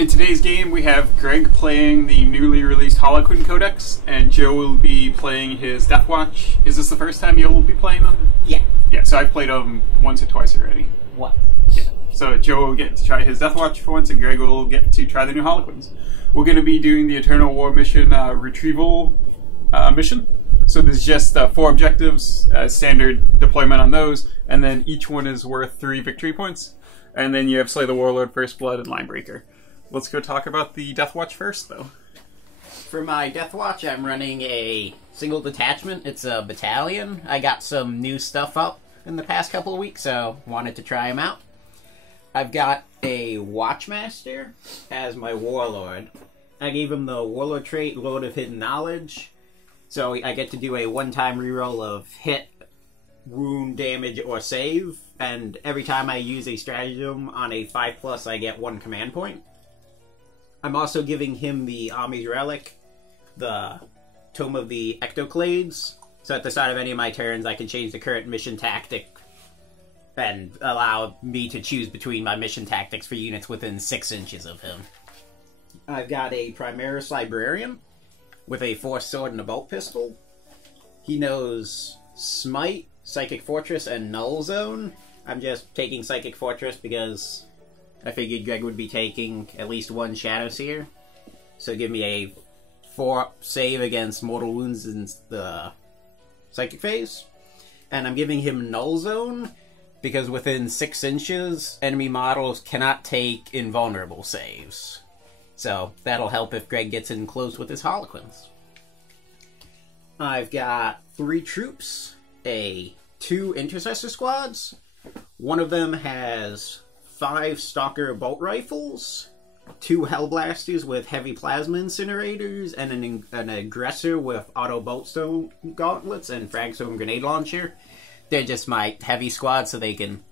In today's game, we have Greg playing the newly released Harlequin Codex, and Joe will be playing his Deathwatch. Is this the first time you'll be playing them? Yeah. Yeah, so I've played them once or twice already. What? Yeah. So Joe will get to try his Deathwatch for once, and Greg will get to try the new Harlequins. We're going to be doing the Eternal War mission retrieval mission. So there's just 4 objectives, standard deployment on those, and then each one is worth 3 victory points. And then you have Slay the Warlord, First Blood, and Linebreaker. Let's go talk about the Deathwatch first, though. For my Deathwatch, I'm running a single detachment. It's a battalion. I got some new stuff up in the past couple of weeks, so wanted to try them out. I've got a Watchmaster as my Warlord. I gave him the Warlord trait, Lord of Hidden Knowledge, so I get to do a one-time reroll of hit, wound, damage, or save, and every time I use a stratagem on a 5+, I get 1 command point. I'm also giving him the Army's Relic, the Tome of the Ectoclades, so at the start of any of my turns I can change the current mission tactic and allow me to choose between my mission tactics for units within 6 inches of him. I've got a Primaris Librarian with a Force Sword and a Bolt Pistol. He knows Smite, Psychic Fortress, and Null Zone. I'm just taking Psychic Fortress because I figured Greg would be taking at least 1 Shadow Seer. So give me a 4 save against mortal wounds in the Psychic phase. And I'm giving him Null Zone because within 6 inches, enemy models cannot take invulnerable saves. So that'll help if Greg gets in close with his Harlequins. I've got 3 troops, 2 Intercessor squads. One of them has 5 Stalker bolt rifles, 2 Hellblasters with heavy plasma incinerators, and an aggressor with auto boltstone gauntlets and fragstone grenade launcher. They're just my heavy squad so they can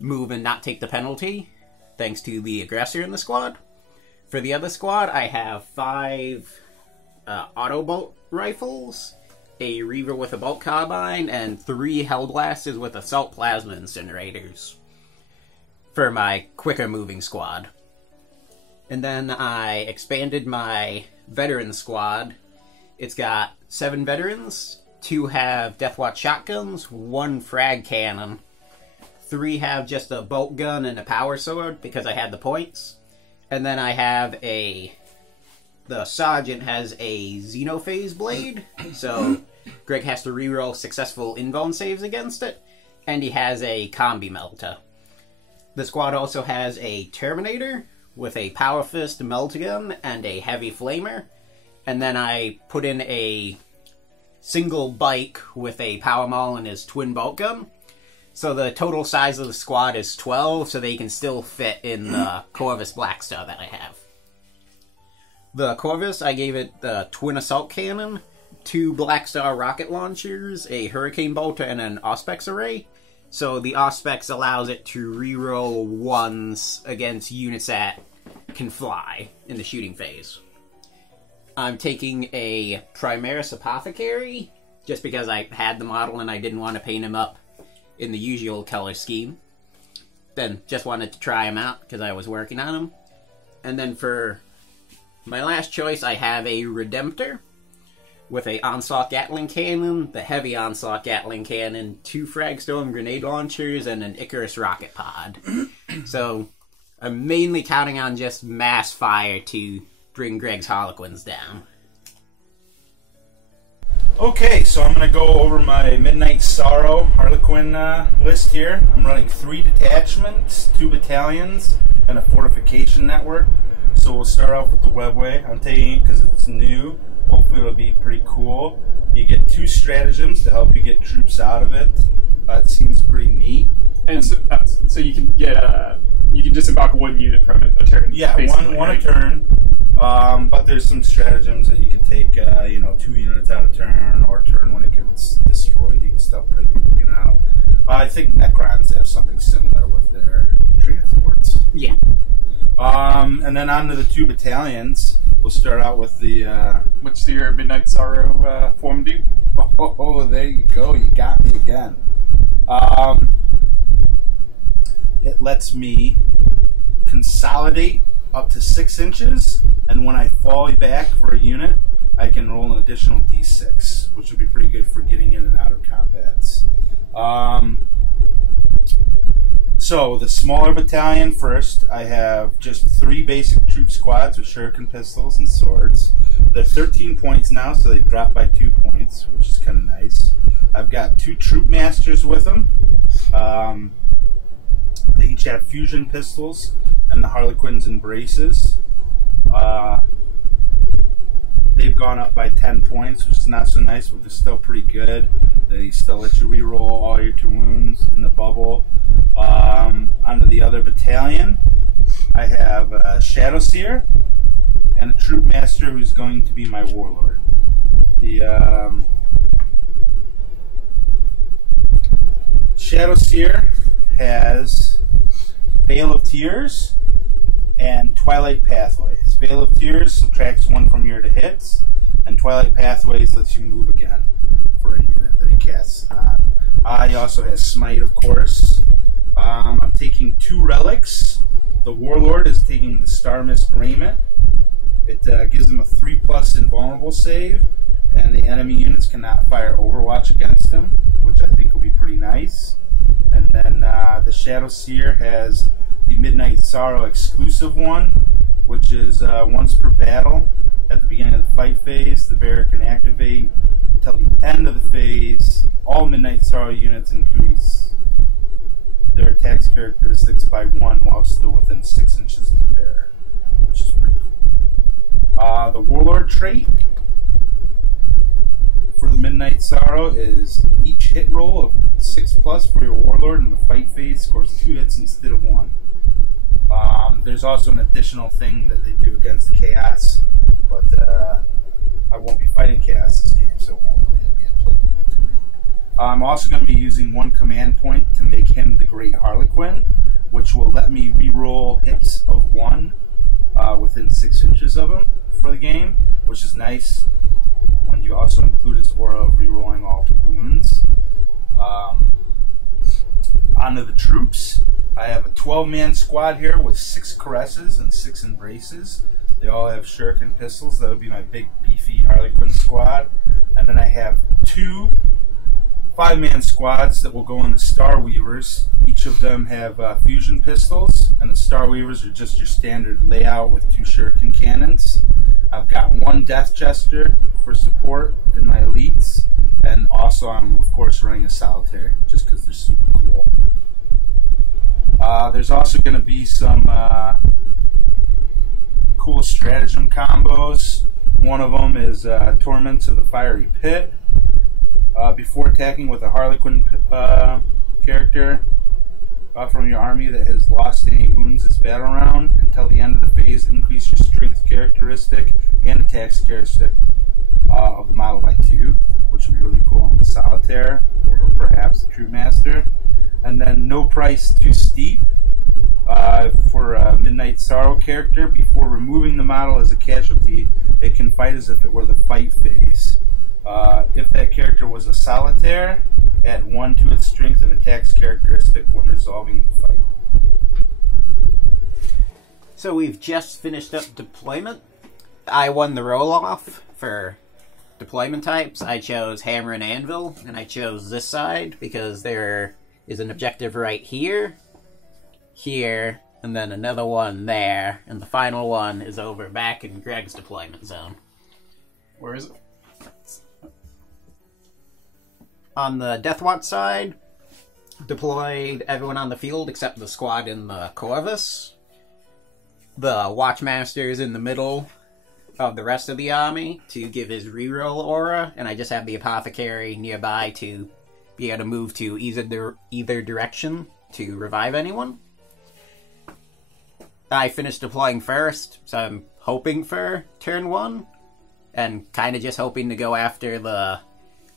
move and not take the penalty, thanks to the aggressor in the squad. For the other squad, I have 5 auto bolt rifles, a Reaver with a bolt carbine, and 3 Hellblasters with assault plasma incinerators for my quicker moving squad. And then I expanded my veteran squad. It's got 7 veterans. 2 have Deathwatch shotguns, 1 frag cannon. 3 have just a bolt gun and a power sword because I had the points. And then I have the sergeant has a Xenophase blade, so Greg has to reroll successful invuln saves against it. And he has a combi melta. The squad also has a Terminator with a Power Fist melt gun and a heavy flamer. And then I put in a single bike with a Power Maul and his twin bolt gun. So the total size of the squad is 12, so they can still fit in the Corvus Blackstar that I have. The Corvus, I gave it the twin assault cannon, 2 Blackstar rocket launchers, a Hurricane Bolter, and an Auspex array. So the Auspex allows it to reroll 1s against units that can fly in the shooting phase. I'm taking a Primaris Apothecary, just because I had the model and I didn't want to paint him up in the usual color scheme. Then just wanted to try him out because I was working on him. And then for my last choice, I have a Redemptor with a Onslaught Gatling Cannon, the heavy Onslaught Gatling Cannon, 2 Fragstone grenade launchers, and an Icarus rocket pod. So I'm mainly counting on just mass fire to bring Greg's Harlequins down. Okay, so I'm going to go over my Midnight Sorrow Harlequin list here. I'm running 3 detachments, 2 battalions, and a fortification network. So we'll start off with the Webway. I'm taking it because it's new. Hopefully it'll be pretty cool. You get 2 stratagems to help you get troops out of it. It seems pretty neat. And so you can get you can disembark 1 unit from a turn. Yeah, one a turn. But there's some stratagems that you can take, 2 units out of turn, or turn when it gets destroyed, you can stuff it, out. I think Necrons have something similar with their transports. Yeah. And then on to the 2 battalions. We'll start out with the... What's your Midnight Sorrow form do? Oh, there you go. You got me again. It lets me consolidate up to 6 inches, and when I fall back for a unit, I can roll an additional d6, which would be pretty good for getting in and out of combats. So the smaller battalion first, I have just 3 basic troop squads with shuriken pistols and swords. They're 13 points now, so they've dropped by 2 points, which is kind of nice. I've got 2 troop masters with them. They each have fusion pistols and the Harlequins and braces. They've gone up by 10 points, which is not so nice, but they're still pretty good. They still let you reroll all your 2 wounds in the bubble. Onto the other battalion, I have a Shadow Seer and a Troop Master who's going to be my Warlord. The Shadow Seer has Veil of Tears and Twilight Pathways. Veil of Tears subtracts 1 from your to hits, and Twilight Pathways lets you move again for a unit that he casts on. He also has Smite, of course. I'm taking 2 relics. The Warlord is taking the Star Mist Raiment. It gives him a 3+ invulnerable save, and the enemy units cannot fire Overwatch against him, which I think will be pretty nice. And then the Shadow Seer has the Midnight Sorrow exclusive one, which is once per battle at the beginning of the fight phase, the bearer can activate until the end of the phase. All Midnight Sorrow units increase their attacks characteristics by 1 while still within 6 inches of the bearer, which is pretty cool. The Warlord trait for the Midnight Sorrow is each hit roll of 6+ for your Warlord in the fight phase scores 2 hits instead of 1. There's also an additional thing that they do against Chaos, but I won't be fighting Chaos this game, so it won't really be applicable to me. I'm also going to be using 1 command point to make him the Great Harlequin, which will let me reroll hits of 1 within 6 inches of him for the game, which is nice when you also include his aura of rerolling all 2 wounds. Onto the troops. I have a 12-man squad here with 6 caresses and 6 embraces. They all have shuriken pistols. That would be my big, beefy Harlequin squad. And then I have 2 5-man squads that will go in the Star Weavers. Each of them have fusion pistols, and the Star Weavers are just your standard layout with 2 shuriken cannons. I've got 1 Death Jester for support in my elites, and also I'm of course running a Solitaire just because they're super cool. There's also going to be some cool stratagem combos. One of them is Torments of the Fiery Pit. Before attacking with a Harlequin character from your army that has lost any wounds this battle round, until the end of the phase, increase your strength characteristic and attacks characteristic of the model by 2, which would be really cool on the Solitaire or perhaps the Troop Master. And then No Price Too Steep for a Midnight Sorrow character. Before removing the model as a casualty, it can fight as if it were the fight phase. If that character was a Solitaire, add 1 to its strength and attacks characteristic when resolving the fight. So we've just finished up deployment. I won the roll-off for deployment types. I chose Hammer and Anvil, and I chose this side because there is an objective right here, here, and then another one there, and the final one is over back in Greg's deployment zone. Where is it? On the Deathwatch side, deployed everyone on the field except the squad in the Corvus. The Watchmaster is in the middle of the rest of the army to give his reroll aura, and I just have the Apothecary nearby to be able to move to either direction to revive anyone. I finished deploying first, so I'm hoping for turn 1, and kind of just hoping to go after the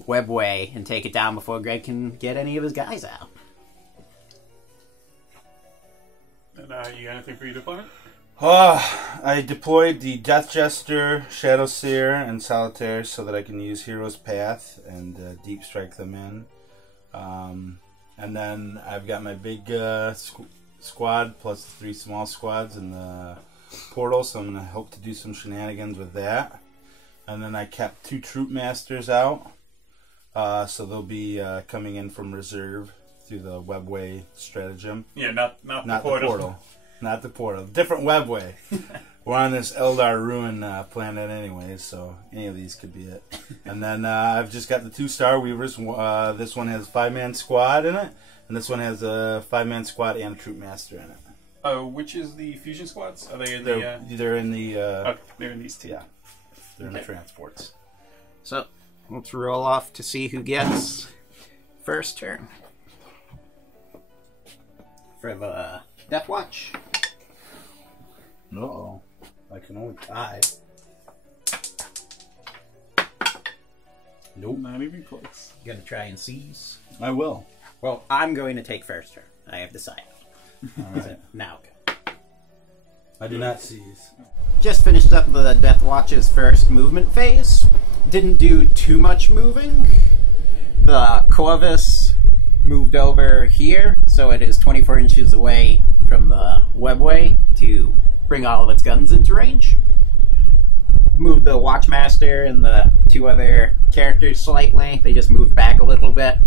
Webway and take it down before Greg can get any of his guys out. And you got anything for your deployment? I deployed the Death Jester, Shadow Seer, and Solitaire so that I can use Hero's Path and deep strike them in. And then I've got my big squad plus the 3 small squads in the portal, so I'm going to hope to do some shenanigans with that. And then I kept 2 troop masters out, so they'll be coming in from reserve through the Webway stratagem. Yeah, not the portal. Not the portal. Different Webway. We're on this Eldar Ruin planet anyways, so any of these could be it. And then I've just got the 2 Star Weavers. This one has a 5-man squad in it, and this one has a 5-man squad and a troop master in it. Which is the fusion squads? Are they in they're in the... they're in these 2. Yeah. They're in the transports. So, let's roll off to see who gets first turn. For the Deathwatch. Uh-oh. I can only tie. Nope. Not even close. You gonna try and seize? I will. Well, I'm going to take first turn. I have decided. All right. Now go. I do not seize. Just finished up the Deathwatch's first movement phase. Didn't do too much moving. The Corvus moved over here, so it is 24 inches away from the Webway to bring all of its guns into range. Moved the Watchmaster and the 2 other characters slightly. They just moved back a little bit.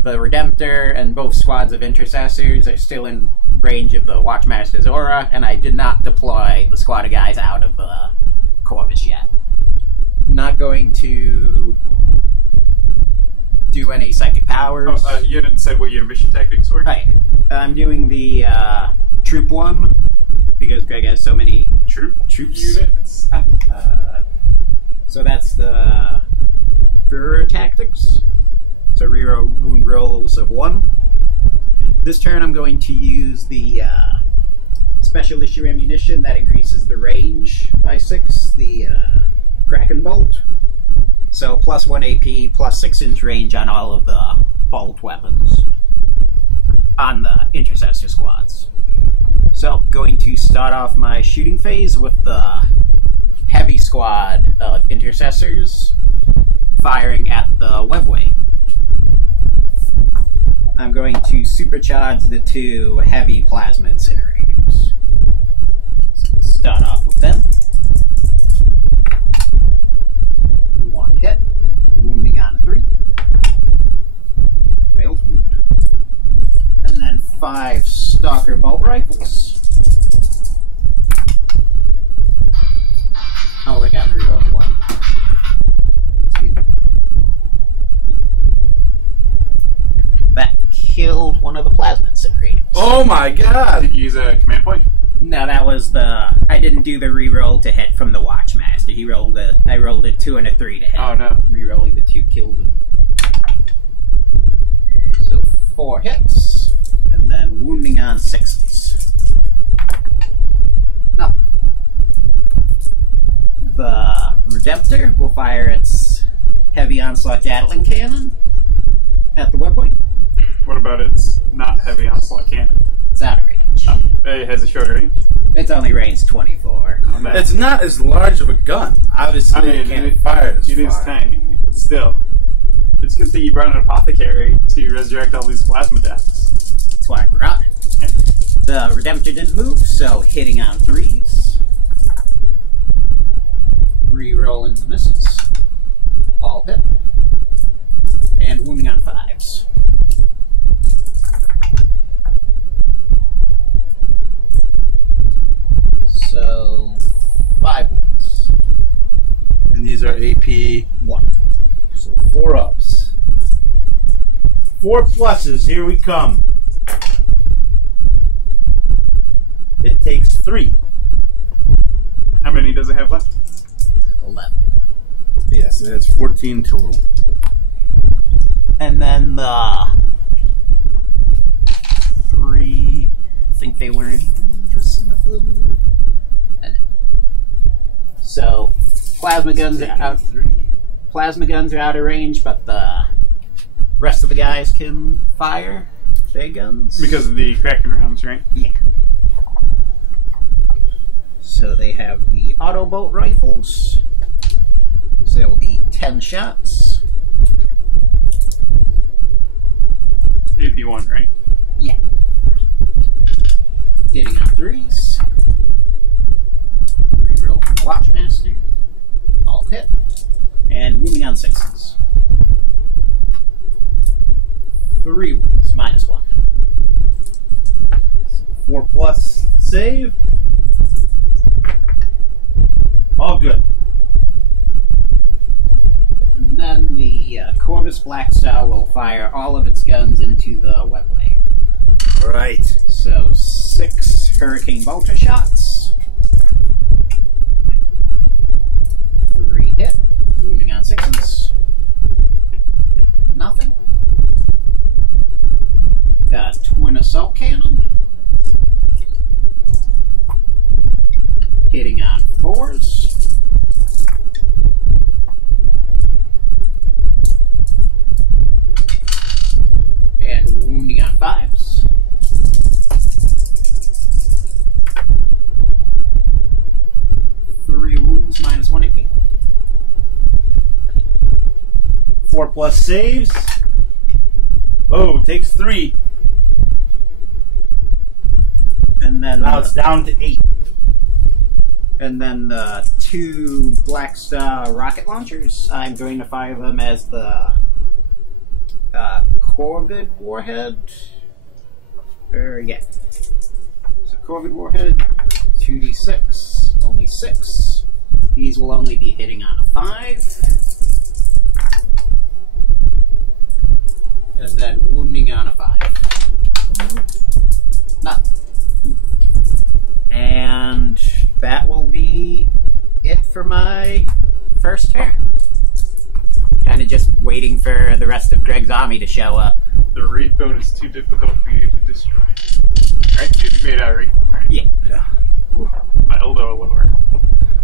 The Redemptor and both squads of Intercessors are still in range of the Watchmaster's aura, and I did not deploy the squad of guys out of the Corvus yet. Not going to do any psychic powers. Oh, you didn't say what your mission tactics were? Right. I'm doing the troop one, because Greg has so many troops. Units? So that's the Burrow tactics. So reroll wound rolls of 1. This turn I'm going to use the special issue ammunition that increases the range by 6, the Kraken Bolt. So plus 1 AP, plus 6-inch range on all of the bolt weapons on the Intercessor squads. So going to start off my shooting phase with the heavy squad of Intercessors firing at the Webway. I'm going to supercharge the 2 heavy plasma incinerators. So start off with them. 1 hit, wounding on a 3. Failed wound. And then 5 Stalker bolt rifles. Oh, I got to reroll 1. 2. That killed one of the plasma incinerators. Oh my god! Did you use a command point? No, that was the... I didn't do the reroll to hit from the Watchmaster. I rolled a 2 and a 3 to hit. Oh, no. Rerolling the 2 killed him. So 4 hits, and then wounding on 6s. No. The Redemptor will fire its heavy onslaught Gatling cannon at the Webway. What about its not heavy onslaught cannon? It's out of range. Oh, it has a shorter range? It's only range 24. It's not as large of a gun. Obviously, it can't fire as far. It is tiny, but still. It's a good thing you brought an apothecary to resurrect all these plasma deaths. That's why I brought it. The Redemptor didn't move, so hitting on 3s. Re-rolling the misses. All hit. And wounding on 5s. So 5 wounds. And these are AP 1. So 4 ups. 4 pluses, here we come. It takes 3. How many does it have left? 11. Yes, that's 14 total. And then the 3, I think they were in some of them. So plasma guns are out. Plasma guns are out of range, but the rest of the guys can fire their guns. Because of the Kraken rounds, right? Yeah. So they have the auto bolt rifles. So there will be 10 shots. AP1, right? Yeah. Hitting on 3s. Roll from the Watchmaster. All hit. And wounding on 6s. 3 wounds, -1. 4+ save. All good. And then the Corvus Blackstar will fire all of its guns into the Webway. Right. So 6 Hurricane Bolter shots. 3 hit. Wounding on 6s. Nothing. Twin Assault Cannon. Hitting on 4s. And wounding on 5s. Three wounds, -1 AP. 4+ saves. Oh, takes 3. And then Now it's down to 8. And then the 2 Black Star rocket launchers, I'm going to fire them as the Corvid warhead. Yeah. So Corvid warhead, 2d6, only 6. These will only be hitting on a 5. And then wounding on a 5. Nothing. And that will be it for my first turn. Kind of just waiting for the rest of Greg's army to show up. The Wraith Bone is too difficult for you to destroy. Alright, you made a Wraith Bone, right? Yeah. Ooh, my Eldo lower.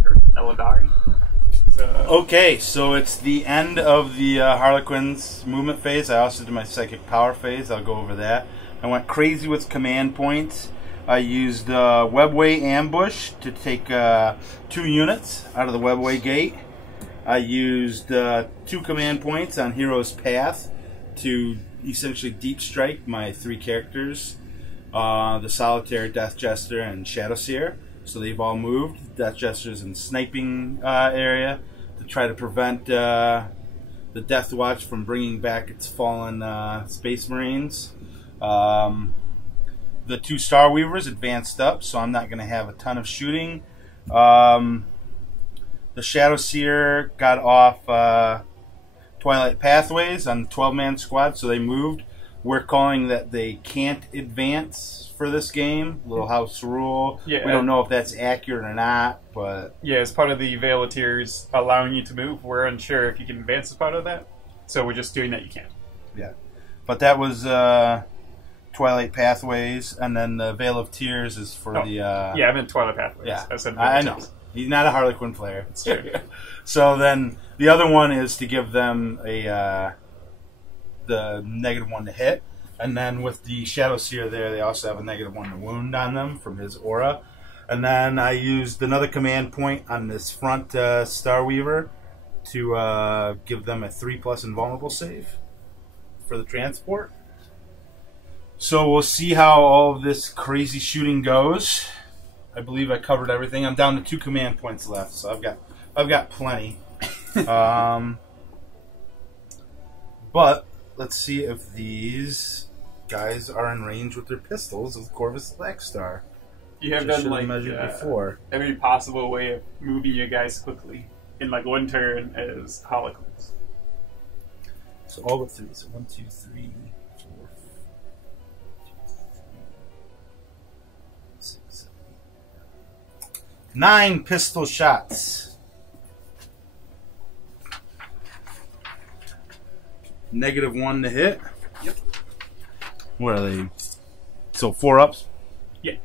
Or Eladari. So, Okay, so it's the end of the Harlequins movement phase. I also did my psychic power phase. I'll go over that. I went crazy with command points. I used Webway ambush to take 2 units out of the Webway gate. I used 2 command points on Hero's Path to essentially deep strike my 3 characters, the Solitaire, Death Jester, and Shadow Seer. So they've all moved. Death Jester's in sniping area to try to prevent the Deathwatch from bringing back its fallen Space Marines. The 2 Star Weavers advanced up, so I'm not going to have a ton of shooting. The Shadow Seer got off Twilight Pathways on the 12-man squad, so they moved. We're calling that they can't advance for this game. Little house rule. Yeah. We don't know if that's accurate or not, but... yeah, as part of the Veil of Tears allowing you to move, we're unsure if you can advance as part of that. So we're just doing that you can't. Yeah. But that was Twilight Pathways, and then the Veil of Tears is for the... yeah, I meant Twilight Pathways. Yeah, I said I Veil know. of Tears. He's not a Harlequin player. It's true. So then the other one is to give them the -1 to hit. And then with the Shadow Seer there, they also have a -1 to wound on them from his aura. And then I used another command point on this front Star Weaver to give them a 3+ invulnerable save for the transport. So we'll see how all of this crazy shooting goes. I believe I covered everything. I'm down to 2 command points left, so I've got plenty. But let's see if these guys are in range with their pistols of Corvus Blackstar. You have which I done should have like measured before. every possible way of moving your guys quickly in like one turn as Harlequins. So all but 3. So 1, 2, 3, 4, 6, 7, 8, 9 pistol shots. -1 to hit. Yep. What are they? So 4 ups? Yeah.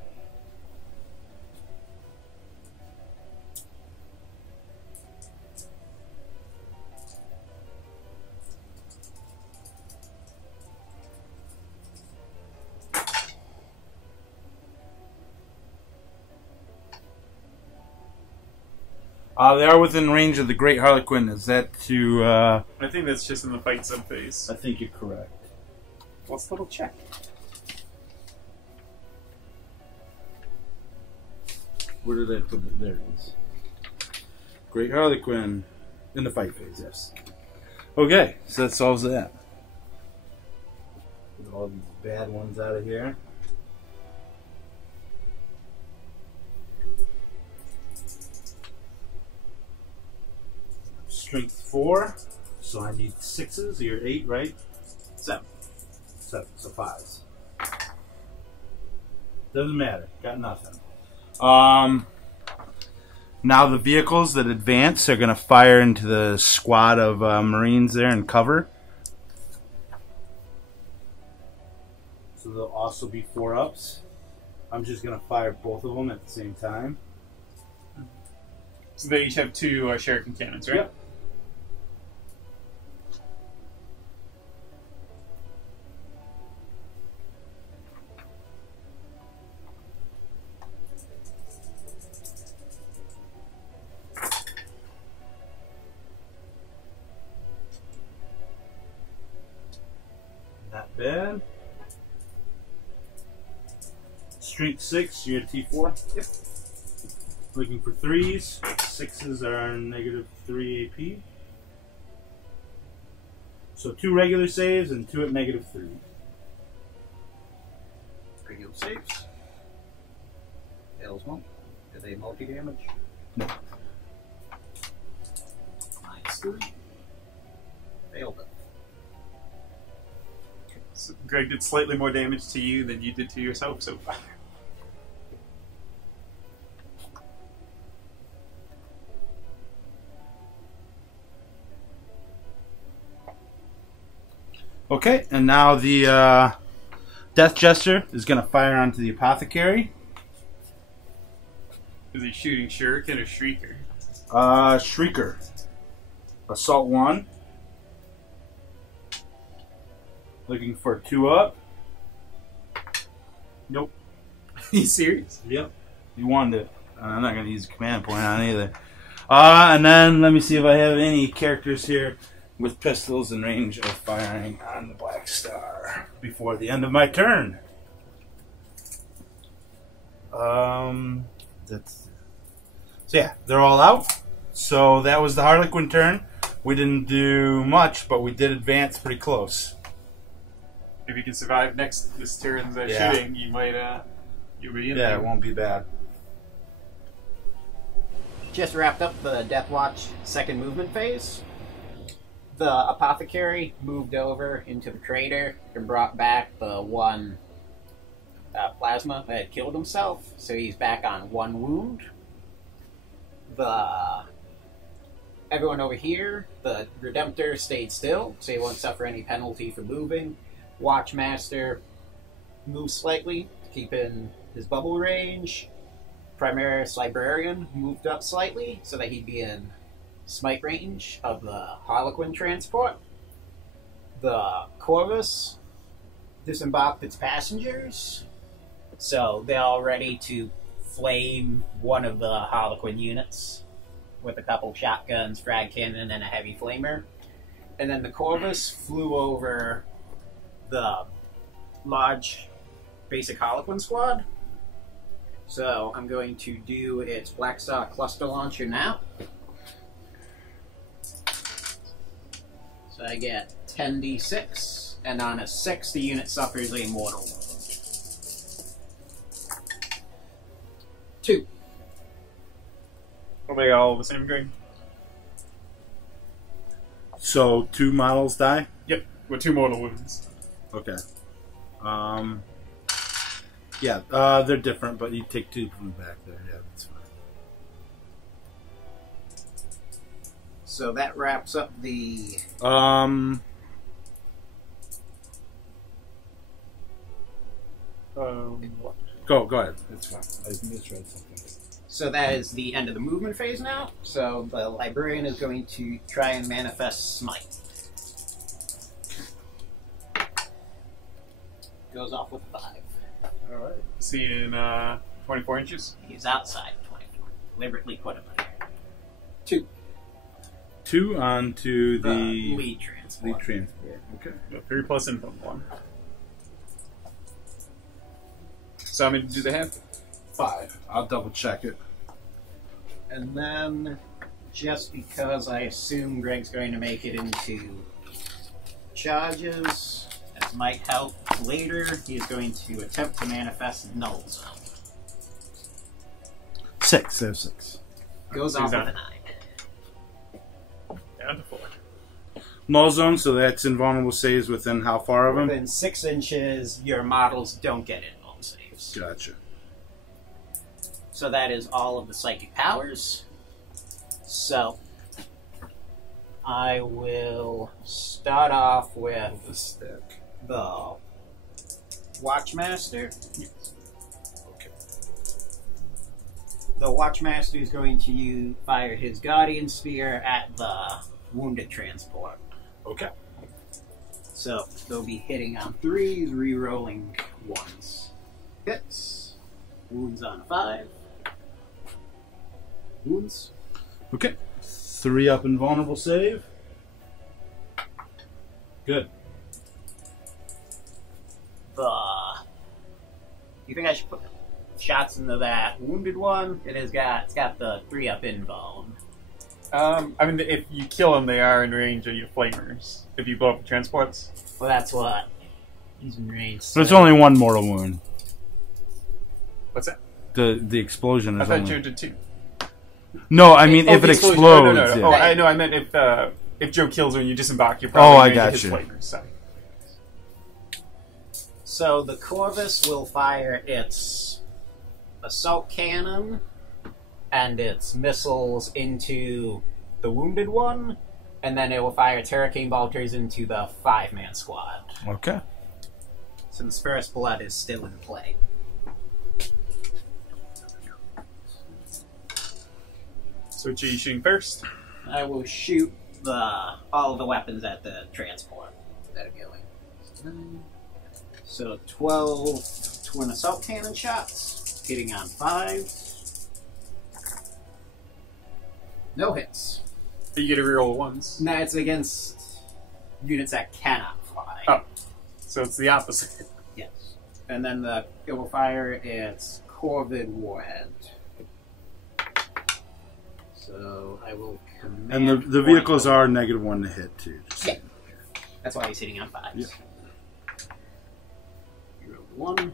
They are within range of the Great Harlequin. Is that to... I think that's just in the fight sub phase. I think you're correct. Let's double check. Where did I put it? There it is. Great Harlequin. In the fight phase, yes. Okay, so that solves that. Get all these bad ones out of here. Strength 4, so I need 6s. You're 8, right? 7. 7, so 5s. Doesn't matter. Got nothing. Now the vehicles that advance are going to fire into the squad of Marines there and cover. So there'll also be 4-ups. I'm just going to fire both of them at the same time. So they each have 2 shuriken cannons, right? Yep. Not bad. Strength 6, you're at T4. Yep. Looking for 3s. 6s are -3 AP. So 2 regular saves and 2 at -3. Regular saves. Fails one. Do they multi-damage? No. -3. Failed it. So Greg did slightly more damage to you than you did to yourself so far. Okay, and now the Death Jester is going to fire onto the Apothecary. Is he shooting shuriken or shrieker? Shrieker. Assault 1. Looking for 2 up. Nope. Are you serious? Yep. You wanted it. I'm not going to use a command point on either. And then let me see if I have any characters here with pistols in range of firing on the Black Star before the end of my turn. So yeah, they're all out. So that was the Harlequin turn. We didn't do much, but we did advance pretty close. If you can survive this turn's Yeah. shooting, you might you'll be in Yeah, there. it won't be bad. Just wrapped up the Deathwatch second movement phase. The Apothecary moved over into the crater and brought back the one plasma that had killed himself, so he's back on 1 wound. Everyone over here, the Redemptor stayed still, so he won't suffer any penalty for moving. Watchmaster moved slightly to keep in his bubble range. Primaris Librarian moved up slightly so that he'd be in smite range of the Harlequin transport. The Corvus disembarked its passengers, so they're all ready to flame one of the Harlequin units with a couple shotguns, frag cannon, and a heavy flamer. And then the Corvus flew over the large basic Harlequin squad. So I'm going to do its Black Star cluster launcher now. So I get 10d6, and on a 6, the unit suffers a mortal. 2. Are they all the same, Greg? So 2 models die? Yep, with 2 mortal wounds. Okay. Yeah, they're different, but you take 2 from the back there. Yeah, that's fine. So that wraps up the... What? Go ahead. It's fine. I misread something. So that is the end of the movement phase now. So the Librarian is going to try and manifest Smite. Goes off with 5. Alright. See you in 24 inches. He's outside 24. Deliberately put him there. 2. 2 onto the lead transport. lead transport. Okay. 3 plus info 1. So how many do they have? 5. I'll double check it. And then just because I assume Greg's going to make it into charges, as might help later, he is going to attempt to manifest null zone. 6. There's 6. Goes off with a 9. Down to 4. Null zone, so that's invulnerable saves within how far of him? Within 6 inches, your models don't get invuln saves. Gotcha. So that is all of the psychic powers. So, I will start off with The stack. the Watchmaster. Okay. The Watchmaster is going to fire his Guardian Spear at the wounded transport. Okay. So they'll be hitting on 3s, re-rolling 1s. Hits. Wounds on 5. Wounds. Okay. 3 up invulnerable save. Good. You think I should put shots into that wounded one? It's got the 3 up invuln. I mean, if you kill them, they are in range of your flamers. If you blow up the transports. Well, that's what he's in range. But it's only 1 mortal wound. What's that? The explosion I is thought only... Joe did 2. No, I mean if the it explosion. explodes. No. Yeah. Oh, I know. I meant if Joe kills her and you disembark, you're probably Oh, I in range of his gotcha. flamers. Sorry. So the Corvus will fire its assault cannon and its missiles into the wounded one, and then it will fire its hurricane bolters into the 5-man squad. Okay. Since First Blood is still in play. So which are you shooting first? I will shoot all of the weapons at the transport that are going. So 12 twin assault cannon shots, hitting on 5. No hits. You get to reroll 1s. No, it's against units that cannot fly. Oh. So it's the opposite. Yes. And then it will fire its Corvid warhead. So I will command... And the vehicles are -1 to hit, too. Yeah. That's why he's hitting on 5s. Yep. You roll 1.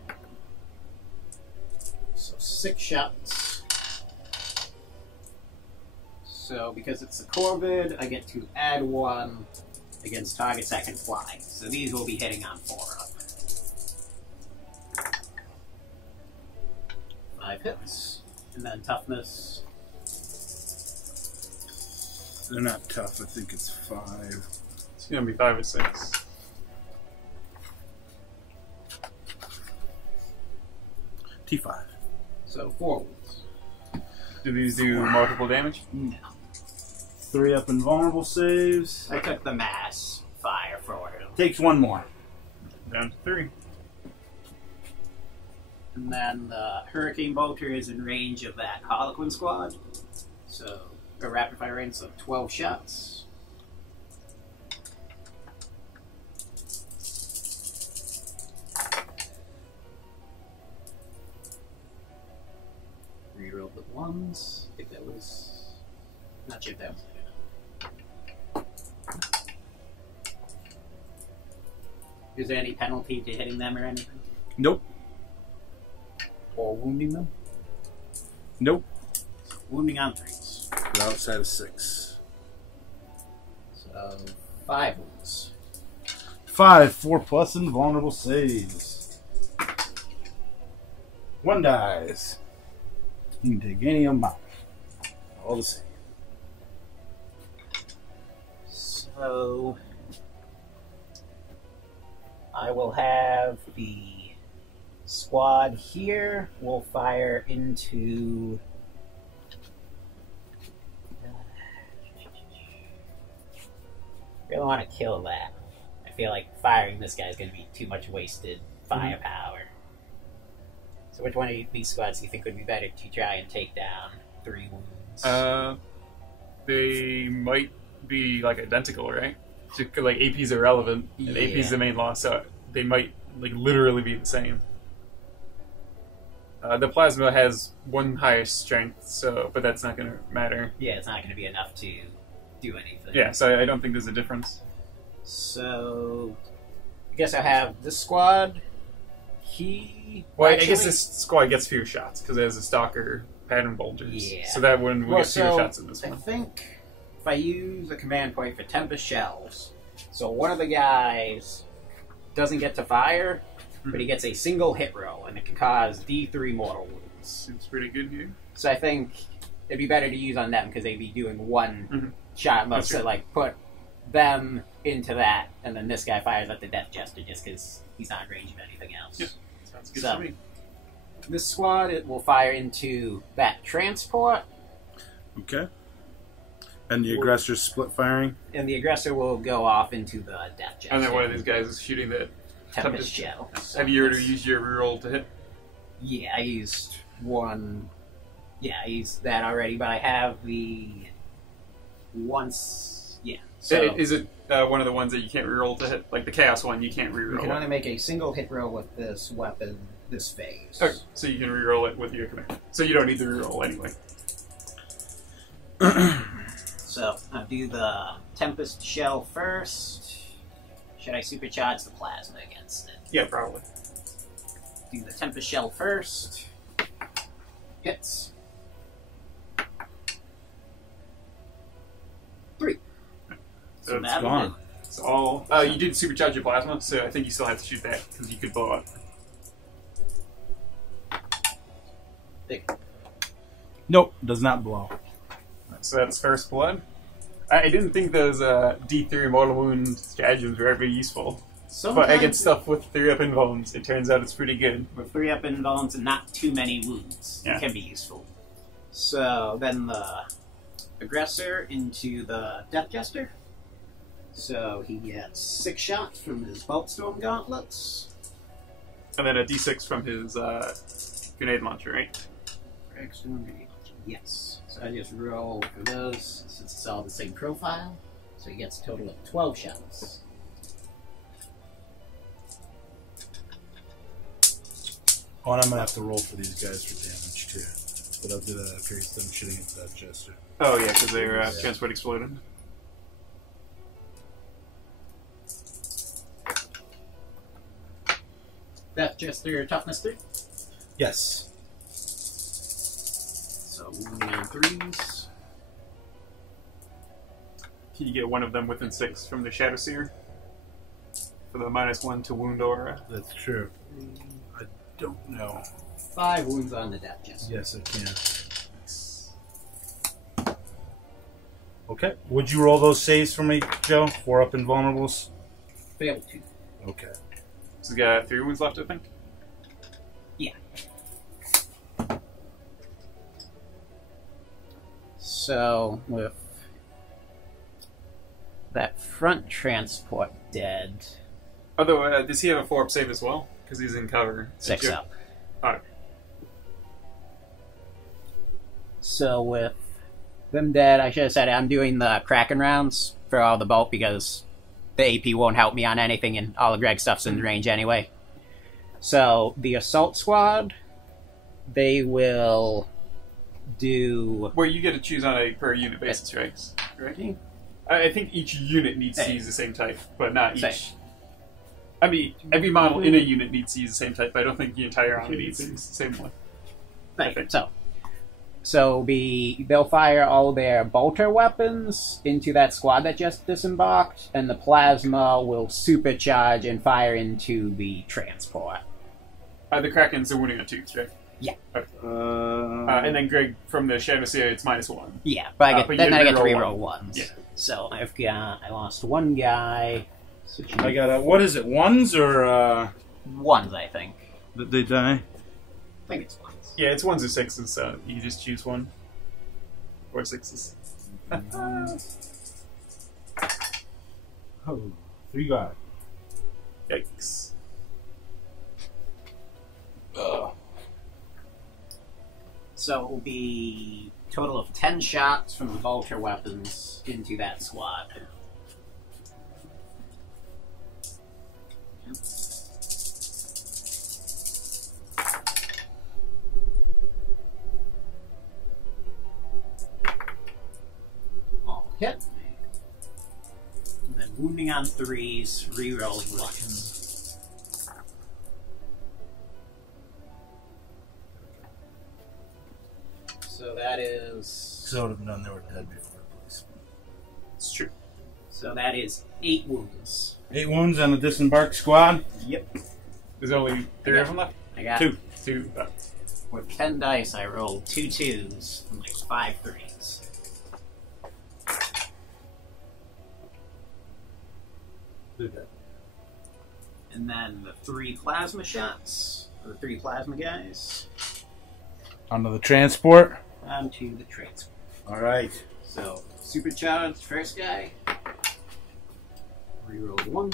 So 6 shots. So because it's a Corvid, I get to add 1 against targets that can fly. So these will be hitting on 4 up. 5 hits. And then toughness. They're not tough. I think it's 5. It's going to be 5 or 6. T5. So 4 wounds. Do these do multiple damage? No. 3 up invulnerable saves. I took the mass fire for him. Takes 1 more. Down to 3. And then the Hurricane Bolter is in range of that Harlequin squad. So a rapid fire range of 12 shots. Reroll the 1s. I think that was... Not sure if that was enough. Is there any penalty to hitting them or anything? Nope. Or wounding them? Nope. Wounding on 3s. They're outside of 6. So 5 wounds. 5, 4+ invulnerable saves. 1 dies. You can take any of them out. All the same. So I will have the squad here will fire into really want to kill that. I feel like firing this guy is going to be too much wasted firepower. So which one of these squads do you think would be better to try and take down 3 wounds? They might be like identical, right? So, like AP's irrelevant, and Yeah. AP's the main loss, so they might like literally be the same. The plasma has one higher strength, so but that's not going to matter. Yeah, it's not going to be enough to do anything. Yeah, so I don't think there's a difference. So, I guess I have this squad. Well, I guess this squad gets fewer shots because it has a stalker pattern bulgers. Yeah. So that one will get fewer shots in this one. I think if I use a command point for Tempest Shells, so one of the guys doesn't get to fire, but he gets a single hit roll, and it can cause D3 mortal wounds. Seems pretty good here. So I think it'd be better to use on them because they'd be doing one shot most. So like put them into that, and then this guy fires at the Death Jester just because he's not in range of anything else. Yep. Sounds good So, to me. this squad, it will fire into that transport, Okay. And the aggressor's split firing? and the aggressor will go off into the Death Jester. And then one of these guys is shooting that Tempest Shell. So Have you already that's- used your reroll to hit? Yeah, I used one. Yeah, I used that already, but I have the once. Yeah. So Is it one of the ones that you can't reroll to hit? Like the Chaos one, you can't you reroll can it. only make a single hit roll with this weapon this phase. Okay, so you can reroll it with your command. So you don't need the reroll anyway. So I'll do the Tempest Shell first. Should I supercharge the plasma against it? Yeah, probably. Do the Tempest Shell first. Hits. 3. So it's that'll gone. do. It's all. You did supercharge your plasma, so I think you still have to shoot that because you could blow up. Big. Nope, does not blow. So that's first blood. I didn't think those D3 mortal wound stratagems were ever useful. But against stuff with 3-up in bones, it turns out it's pretty good. With 3-up in bones and not too many wounds, Yeah. it can be useful. So then the aggressor into the Death Jester. So he gets 6 shots from his Boltstorm gauntlets. And then a D6 from his grenade launcher, right? Yes. So I just roll for those since it's all the same profile. So he gets a total of 12 shots. Oh, and I'm going to have to roll for these guys for damage, too. But I'll do that after he's done shooting into that Jester. Oh, yeah, because their transport exploded. Death Jester toughness 3. Yes. So wounding on 3s. Can you get one of them within 6 from the Shadow Seer? For the -1 to wound aura. That's true. I don't know. 5 wounds on the Death Jester. Yes, I can. Okay. Would you roll those saves for me, Joe? 4-up invulnerables? Failed 2. Okay. So he's got 3 wounds left, I think. Yeah. So, with that front transport dead, Although, does he have a 4-up save as well? Because he's in cover. 6 up. Alright. So, with them dead, I should have said I'm doing the Kraken rounds for all the bolt because the AP won't help me on anything and all of Greg's stuff's in range anyway. So, the Assault Squad, they will do... Where you get to choose on a per unit basis, right? I think each unit needs to use the same type, but not each. Same. I mean, every model in a unit needs to use the same type, but I don't think the entire army needs to use the same one. Right. So they'll fire all their bolter weapons into that squad that just disembarked, and the plasma will supercharge and fire into the transport. The Krakens are winning on 2s, right? Yeah. Okay. And then Greg, from the Shadow Seer, it's -1. Yeah, but I but get, then you I get to reroll reroll one. ones. Yeah. So I lost one guy. I got what is it, 1s or Ones, I think. did they die? I think it's ones. Yeah, it's 1s or 6s, so you just choose one. Or 6s. Oh, 3 guys. Yikes. So it will be a total of 10 shots from the bolter weapons into that squad. wounding on 3s, re-rolling 1s. So that is... So I would have known they were dead before, please. It's true. So that is 8 wounds. 8 wounds on the disembarked squad. Yep. There's only 3 of them left? I got 2. 2. With 10 dice, I rolled 2 2s and like 5 3s. They're dead. And then the 3 plasma shots, or the 3 plasma guys, Onto the transport. onto the transport. Alright. So, supercharged, first guy. Reroll 1.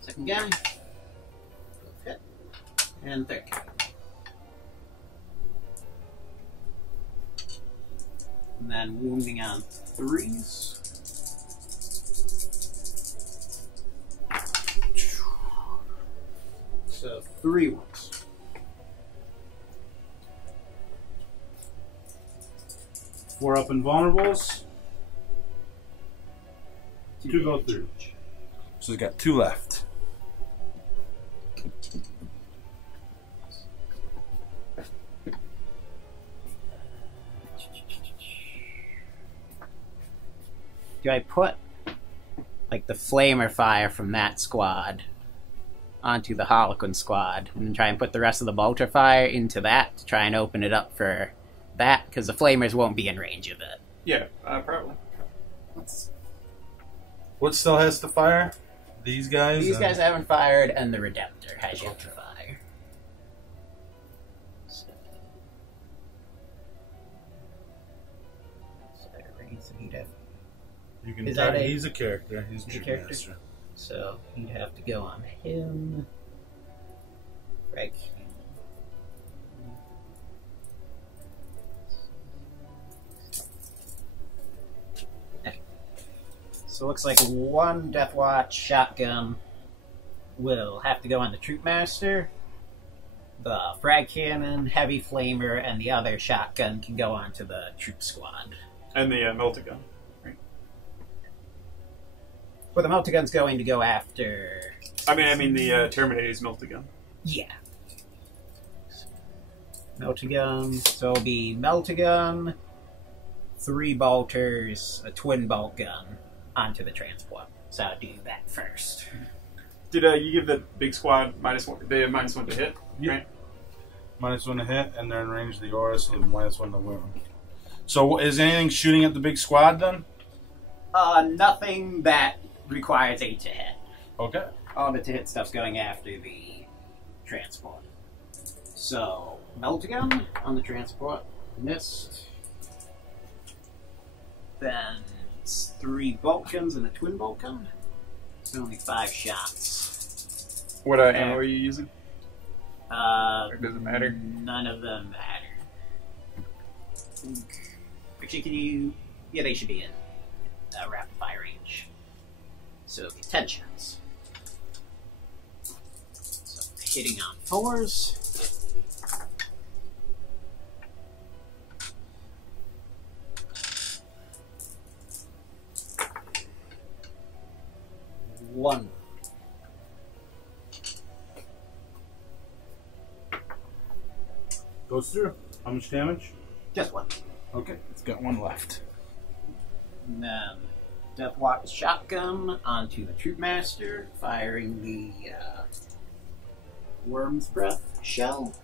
Second guy. Hit. And third guy. And then wounding on 3s. So 3 wounds. 4 up and vulnerables. 2 go through. So we got 2 left. Do I put like the flamer fire from that squad onto the Harlequin squad and then try and put the rest of the bolter fire into that to try and open it up for that? Because the flamers won't be in range of it. Yeah, probably. What still has to fire? These guys? These guys haven't fired, and the Redemptor has yet to fire. So he'd have, You can Is that a- he's a character. He's a He's a troop character? master. so he'd have to go on him. Right. So it looks like 1 Deathwatch shotgun will have to go on the Troop Master. The frag cannon, heavy flamer, and the other shotgun can go onto the troop squad. And the Meltagun. Well, the Meltagun's going to go after... I mean the Terminator's Meltagun. Yeah. Meltagun. So it'll be Meltagun, 3 bolters, a twin bolt gun onto the transport. So I'll do that first. Did you give the big squad -1? They have -1 to hit, right? -1 to hit, and they're in range of the aura, so they're -1 to wound. So is anything shooting at the big squad then? Nothing that requires 8 to hit. Okay. All the to hit stuff's going after the transport. So, Meltagun on the transport. Missed. Then it's 3 bolt guns and a twin bolt gun. It's only 5 shots. What ammo are you using? Or does it matter? None of them matter. Actually, can you... Yeah, they should be in rapid fire range. So, 10 shots. So, hitting on 4s. One. Goes through. How much damage? Just 1. Okay, it's got 1 left. And then Deathwatch shotgun onto the Troop Master, firing the Worm's Breath shell.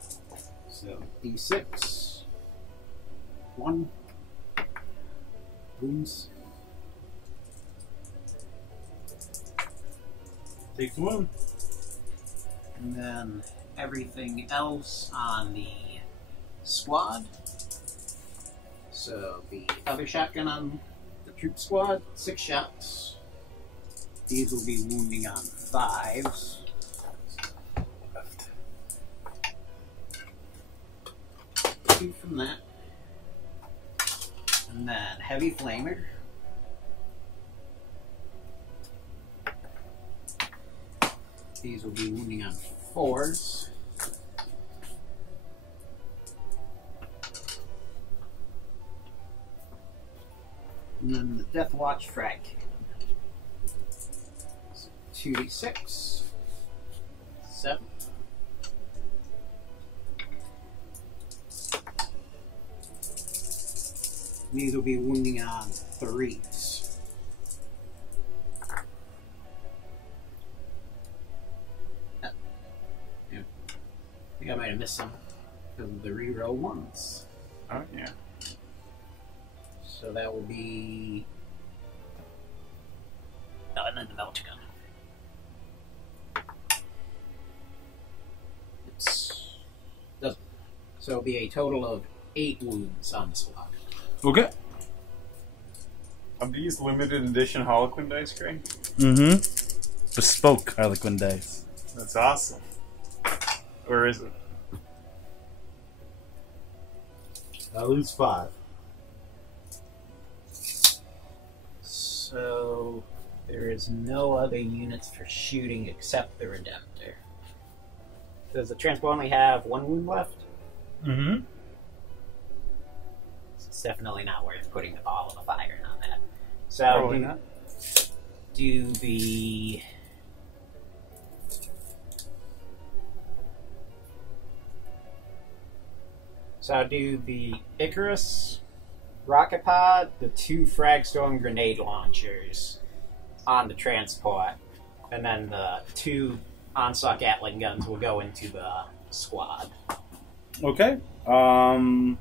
So D6. 1. Wounds. Takes 1. And then everything else on the squad. So the other shotgun on the troop squad, 6 shots. These will be wounding on 5s. Left. 2 from that. And then heavy flamer. These will be wounding on 4s. And then the Deathwatch frag cannon. 2d6. 7. These will be wounding on 3s. Yeah. I think I might have missed some because of the reroll ones. Oh, yeah. So that will be... Oh, and then the melt gun. Doesn't. So it'll be a total of 8 wounds on the squad. Okay. Are these limited edition Harlequin dice, Craig? Mm-hmm. Bespoke Harlequin dice. That's awesome. Where is it? I lose 5. So there is no other units for shooting except the Redemptor. Does the transport only have 1 wound left? Mm-hmm. It's definitely not worth putting all of the fire on that. So Probably not. do the... So I'll do the Icarus rocket pod, the 2 Fragstorm grenade launchers on the transport, and then the 2 Onslaught Gatling guns will go into the squad. Okay. I'm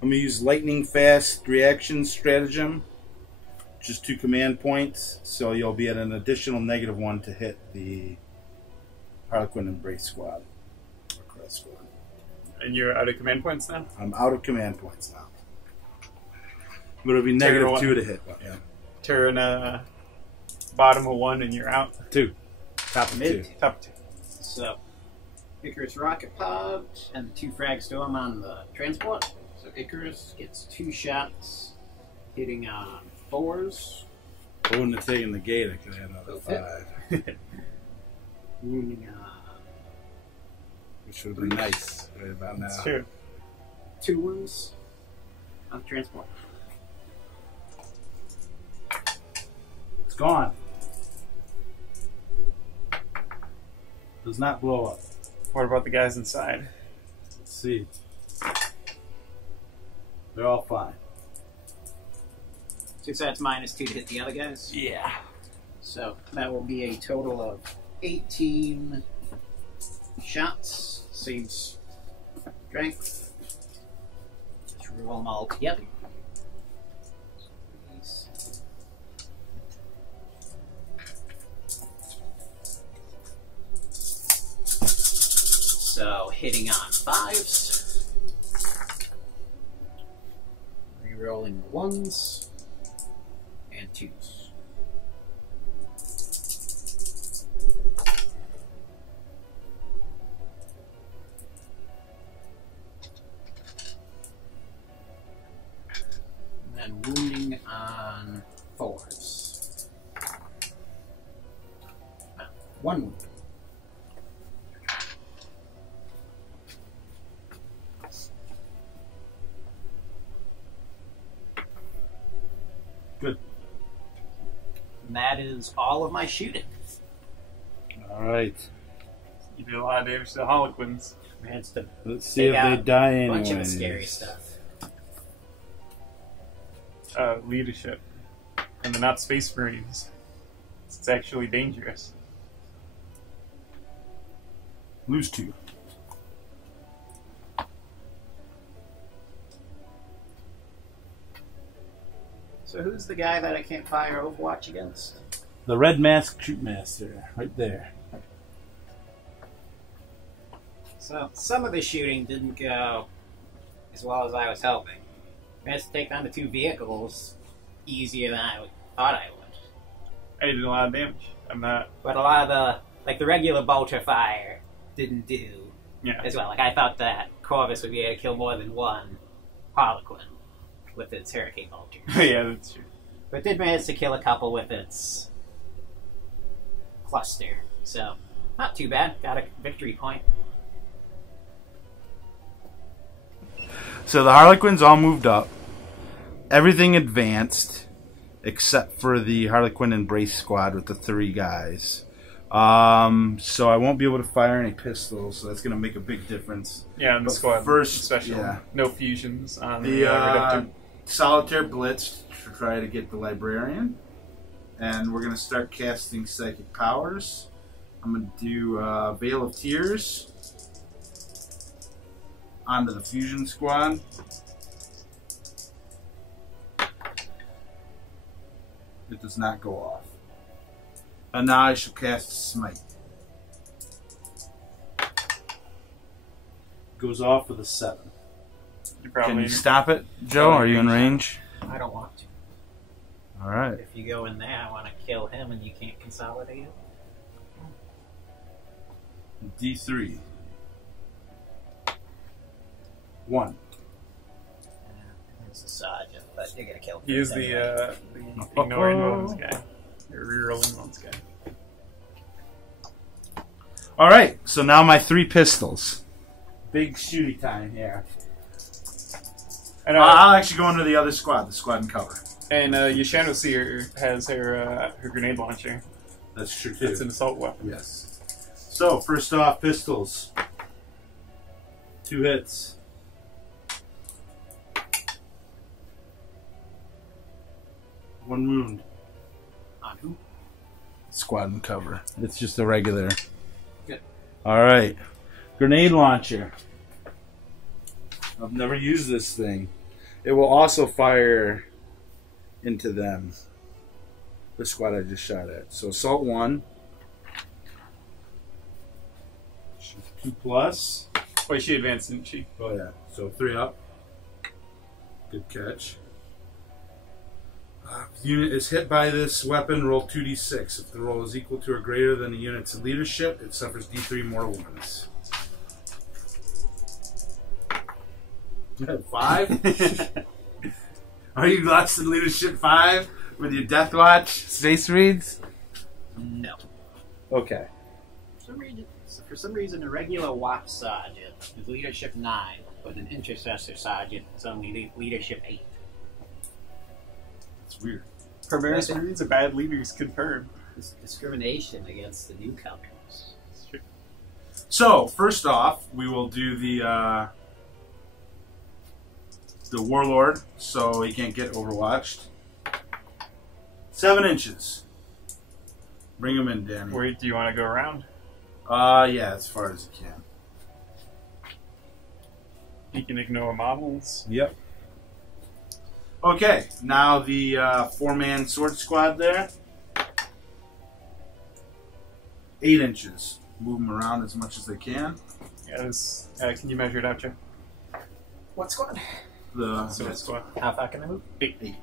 going to use lightning fast reaction stratagem. Just 2 command points, so you'll be at an additional -1 to hit the Harlequin Embrace squad. Or Cross squad. And you're out of command points now? I'm out of command points now. But it'll be Terror -2 to hit. Yeah. Turn bottom of 1 and you're out. 2. Top of Mid. 2. Top 2. So, Icarus rocket pod and the 2 Fragstorm on the transport. So Icarus gets 2 shots, hitting on 4s. I wouldn't have taken the gate, I could have had another 5. Wounding on Which would have been nice right about now. That's true. 2 wounds on the transport. It's gone. Does not blow up. What about the guys inside? Let's see. They're all fine. So that's -2 to hit the other guys. Yeah. So that will be a total of 18 shots. Saves strength. Just roll them all together. So hitting on 5s. Rerolling 1s and 2s. And then wounding on 4s. 1 wound. Good. And that is all of my shooting. All right. You did a lot of damage to the Harlequins. Man, it's the Let's see if they die a anyway. bunch of the scary stuff. Leadership. And they're not Space Marines. It's actually dangerous. Lose 2. So who's the guy that I can't fire Overwatch against? The Red Mask Troop Master, right there. So some of the shooting didn't go as well as I was hoping. I had to take down the 2 vehicles easier than I thought I would. I did a lot of damage. I'm not... But a lot of the regular bolter fire didn't do Yeah. as well. Like I thought that Corvus would be able to kill more than 1 Harlequin with its Hurricane Bolter. Yeah, that's true. But it did manage to kill a couple with its cluster. So, not too bad. Got a victory point. So the Harlequins all moved up. Everything advanced. except for the Harlequin Embrace squad with the 3 guys. So I won't be able to fire any pistols, so that's going to make a big difference. Yeah, in the squad first, special. yeah. No fusions on The Redemptor. Solitaire Blitz to try to get the Librarian. And we're going to start casting Psychic Powers. I'm going to do Veil of Tears onto the Fusion Squad. It does not go off. And now I shall cast Smite. Goes off with a 7. Can you stop it, Joe? Are you in range? I don't want to. Alright. If you go in there, I want to kill him and you can't consolidate it. D3. 1. It's a sergeant, but you're going to kill him. He is the ignoring wounds guy. Or rerolling wounds guy. Alright, so now my 3 pistols. Big shooty time here. And, I'll actually go into the other squad, the squad in cover. And your Shadow Seer has her grenade launcher. That's true too. It's an assault weapon. Yes. So, first off, pistols. 2 hits. One wound. On who? Squad in cover. It's just a regular. Good. Alright. Grenade launcher. I've never used this thing. It will also fire into them. The squad I just shot at. So assault 1. 2+. Wait, she advanced, didn't she? Oh yeah. So 3 up. Good catch. If the unit is hit by this weapon, roll 2d6. If the roll is equal to or greater than the unit's leadership, it suffers d3 mortal wounds. 5? Are you lost in leadership 5 with your Deathwatch space reads? No. Okay. For some reason, a regular watch sergeant is leadership 9, but an intercessor sergeant is only leadership 8. It's weird. Primaris Marines are bad leaders, confirmed. It's discrimination against the newcomers. So, first off, we will do the Warlord, so he can't get overwatched. 7 inches. Bring him in, Danny. Where do you want to go around? Yeah, as far as you can. You can ignore models. Yep. Okay, now the 4-man sword squad there. 8 inches. Move them around as much as they can. Yeah, this, can you measure it out, Joe? What squad? The Sword squad. How far can I move? 8.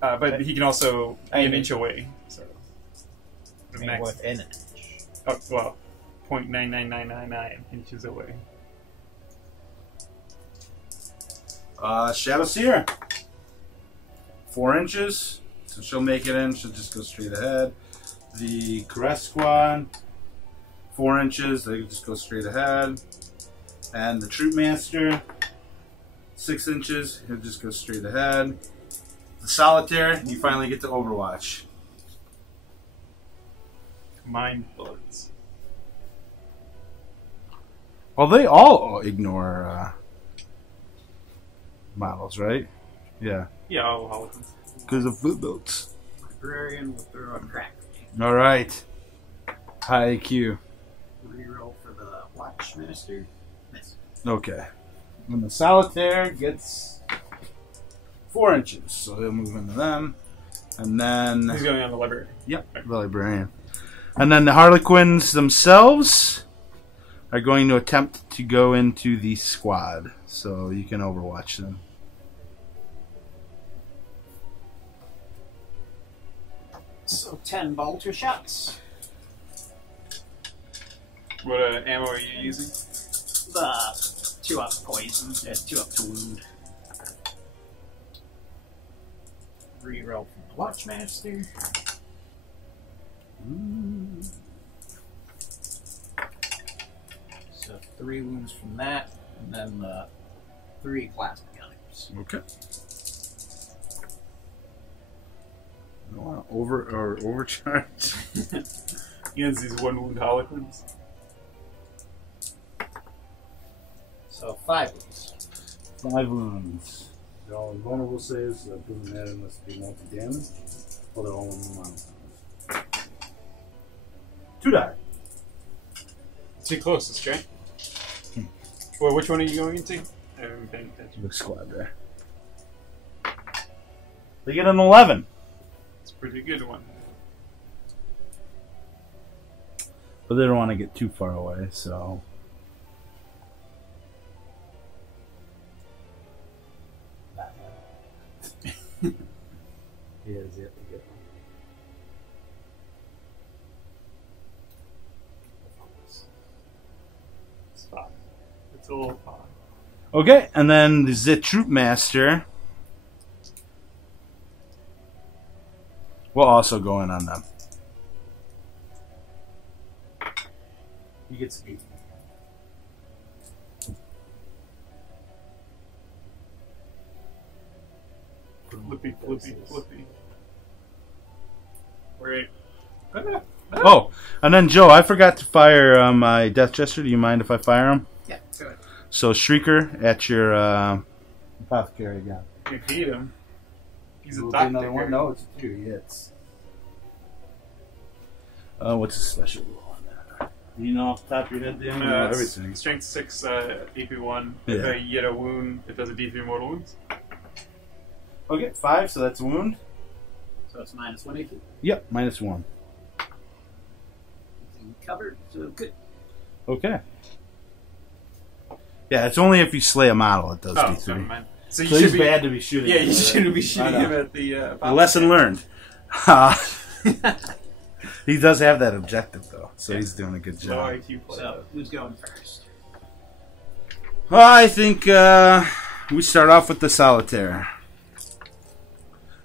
But he can also be an inch away. So Within an inch. Oh, well, 0.99999 inches away. Shadow Seer. 4 inches. So she'll make it in. She'll just go straight ahead. The Caress Squad. 4 inches. They just go straight ahead. And the Troop Master. 6 inches. He'll just go straight ahead. The Solitaire. You finally get to Overwatch. Mind bullets. Well, they all ignore models, right? Yeah. Yeah, all Harlequins. Because of foot belts. Librarian will throw a crack. All right. High IQ. Reroll for the Watchmaster. Miss. Okay. And the Solitaire gets 4 inches, so he'll move into them. And then... He's going on the library. Yep, the Librarian. And then the Harlequins themselves are going to attempt to go into the squad, so you can overwatch them. So 10 bolter shots. What ammo are you using? The 2 up poison. 2 up to wound. Reroll from the Watchmaster. So 3 wounds from that, and then the 3 plasma gunners. Okay. I don't want to overcharge. Against these 1 wound Harlequins. So 5 wounds. 5 wounds. They're all invulnerable saves, so that doesn't matter unless they do multi-damage. Or they're all in one. 2 die. It's your closest, right? Well, which one are you going into? I haven't paying attention. Big squad there. They get an 11. It's a pretty good one. But they don't want to get too far away, so... He has yet to get one. It's 5. It's a little 5. Okay, and then the Troop Master will also go in on them. He gets 8. Flippy. Wait. Oh, and then Joe, I forgot to fire my Death Jester. Do you mind if I fire him? Yeah, go ahead. So Shrieker at your Apothecary again. You feed him. He's a Will be doctor. another one? No, it's a 2. He hits. What's his special roll on that? Do you know off the top of your head, Dan? Everything. Strength 6, AP 1. Yeah. If you get a wound, it does a D3 mortal wounds. Okay, 5, so that's a wound. So it's -1 AP. Yep, -1. Covered, so good. Okay. Yeah, it's only if you slay a model it does Oh, D3. never mind. So you So should he's be bad to be shooting. Yeah, him, you right? shouldn't be shooting I know. him at the. A lesson learned. He does have that objective though, so he's doing a good Low job. IQ player. So who's going first? Well, I think we start off with the Solitaire.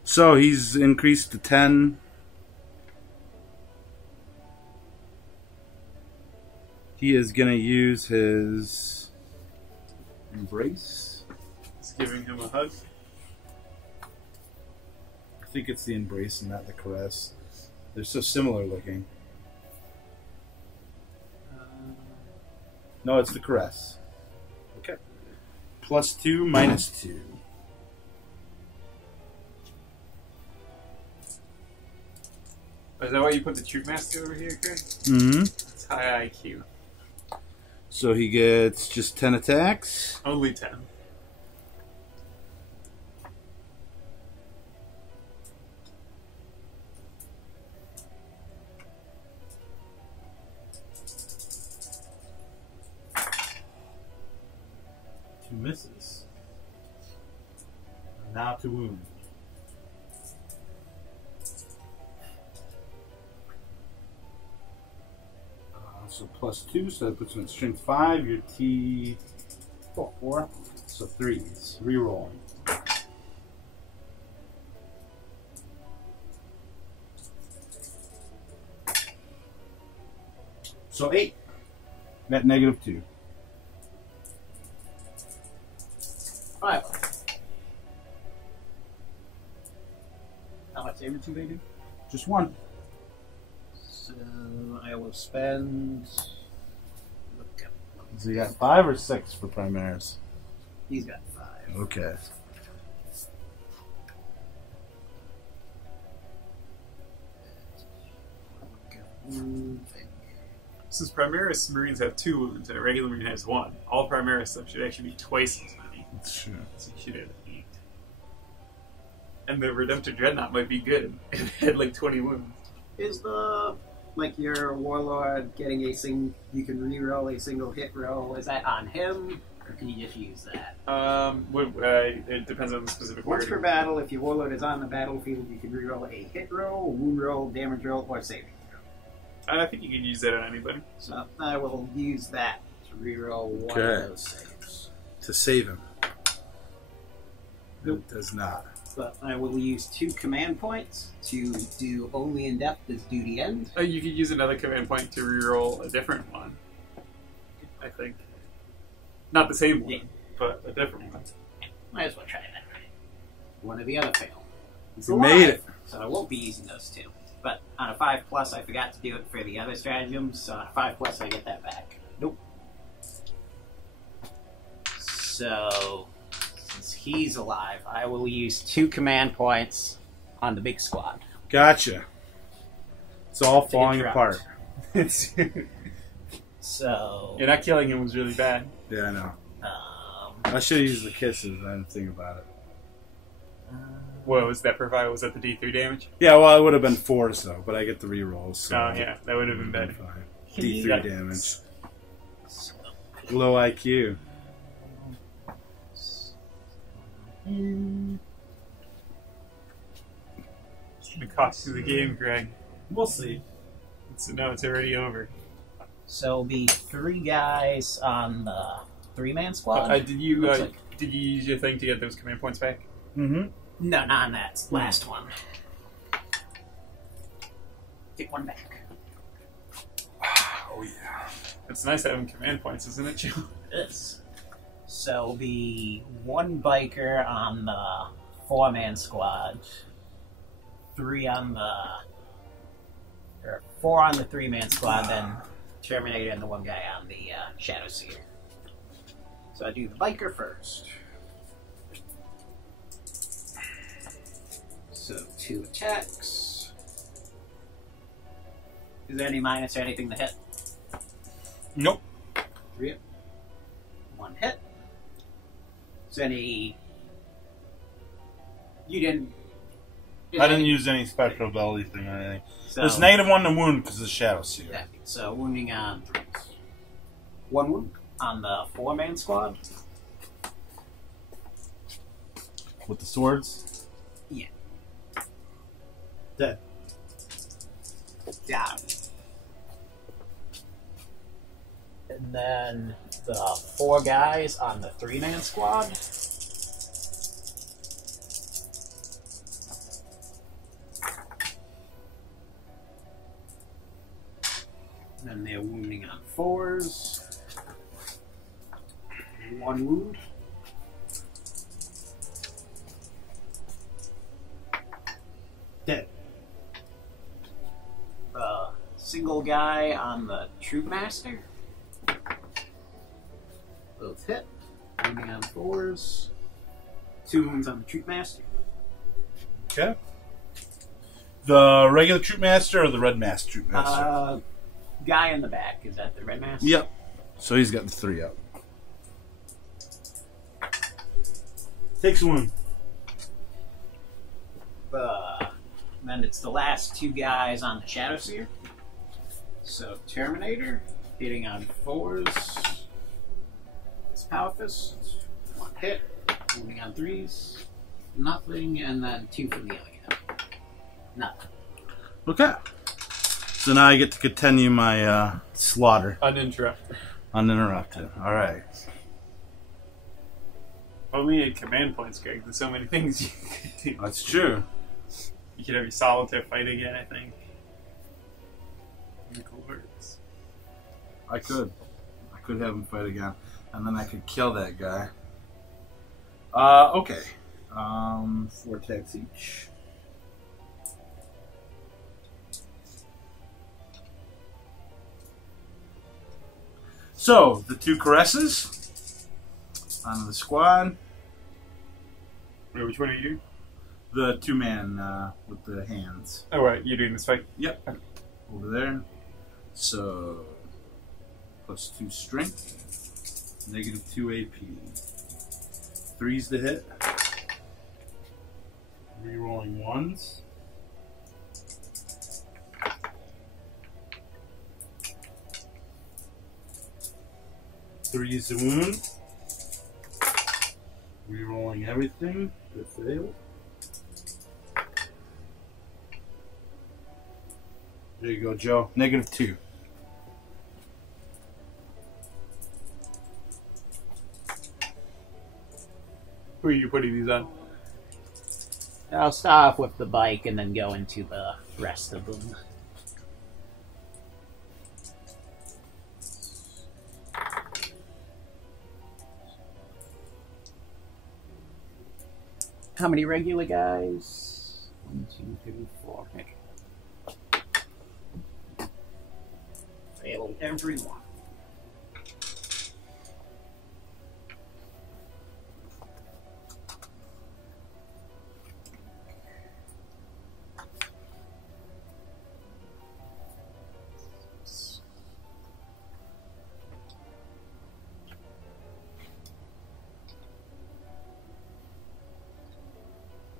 So he's increased to 10. He is going to use his Embrace. It's giving him a hug. I think it's the Embrace and not the Caress. They're so similar looking. No, it's the Caress. Okay. +2, -2. Is that why you put the Troop Master over here, Craig? Mm-hmm. It's high IQ. So he gets just 10 attacks. Only 10. Two misses. And now to wound. So +2, so that puts him at strength 5. Your T 4. So 3s. Reroll. So 8. At -2. 5. How much damage do they do? Just 1. So I will spend. Look up. So you got 5 or 6 for Primaris? He's got 5. Okay. Since Primaris Marines have 2 wounds and a regular Marine has 1, all Primaris stuff should actually be twice as many. That's true. So you should have 8. And the Redemptor Dreadnought might be good if it had like 20 wounds. Is the your warlord getting a you can reroll a single hit roll? Is that on him, or can you just use that? It depends on the specific Once wording. per battle, if your warlord is on the battlefield, you can reroll a hit roll, wound roll, damage roll, or saving throw. I think you can use that on anybody. So I will use that to reroll one Okay. of those saves. To save him. Nope. It does not. But I will use 2 command points to do only in depth as duty end. You could use another command point to reroll a different one. I think. Not the same one, Yeah. but a different one. Might as well try that. One or the other fail. He's You alive, made it. so I won't be using those two. But on a 5+, I forgot to do it for the other stratagems, so on a 5+, I get that back. Nope. So, since he's alive, I will use 2 command points on the big squad. Gotcha. It's all falling interrupt. apart. So, Yeah, not killing him was really bad. Yeah, I know. I should have used the kisses. I didn't think about it. What was that provide? Was that the D3 damage? Yeah, well, it would have been 4, so, but I get the rerolls. So Oh, yeah, that would have been better. fine. D3 damage. so Low IQ. It's going to cost you the game, Greg. We'll see. No, it's already over. So the 3 guys on the 3-man squad. Did you Looks like- did you use your thing to get those command points back? Mm-hmm. No, not on that last one. Get one back. Oh, yeah. It's nice having command points, isn't it, Joe? It is. So the 1 biker on the 4-man squad, 3 on the, or 4 on the 3-man squad, then Terminator and the 1 guy on the Shadow Seer. So I do the biker first. So 2 attacks. Is there any minus or anything to hit? Nope. 3 1 hit. Is any? You didn't. I didn't use any special ability thing or anything. So, There's -1 to wound because of Shadow Seer. yeah, so wounding on 1 wound on the 4-man squad. With the swords? Yeah. Dead. Down. And then the 4 guys on the 3-man squad. And then they're wounding on 4s. 1 wound. Dead. The single guy on the Troop Master. Both hit. Wounding on 4s. 2 wounds on the Troop Master. Okay. The regular Troop Master or the Red Mask Troop Master? Guy in the back. Is that the Red Master? Yep. So he's got the 3 up. Takes one. Then it's the last 2 guys on the Shadow Seer. So Terminator hitting on 4s. It's Power Fist. 1 hit. Wounding on 3s. Nothing, and then 2 for the other guy. Nothing. Okay. So now I get to continue my slaughter. Uninterrupted. Uninterrupted. Alright. Only had command points, Greg. There's so many things you could do. That's true. You could have your solitaire fight again, I think. Cool words. I could. I could have him fight again. And then I could kill that guy. Okay. 4 attacks each. So, the 2 caresses onto the squad. Wait, which one are you? The 2-man with the hands. Oh, right. You're doing this fight? Yep. Over there. So, +2 strength. -2 AP. 3's the hit. Rerolling 1s. Three's the wound. Rerolling everything. That failed. There you go, Joe. -2. Who are you putting these on? I'll start off with the bike and then go into the rest of them. How many regular guys? 1, 2, 4. Okay. Failed every one.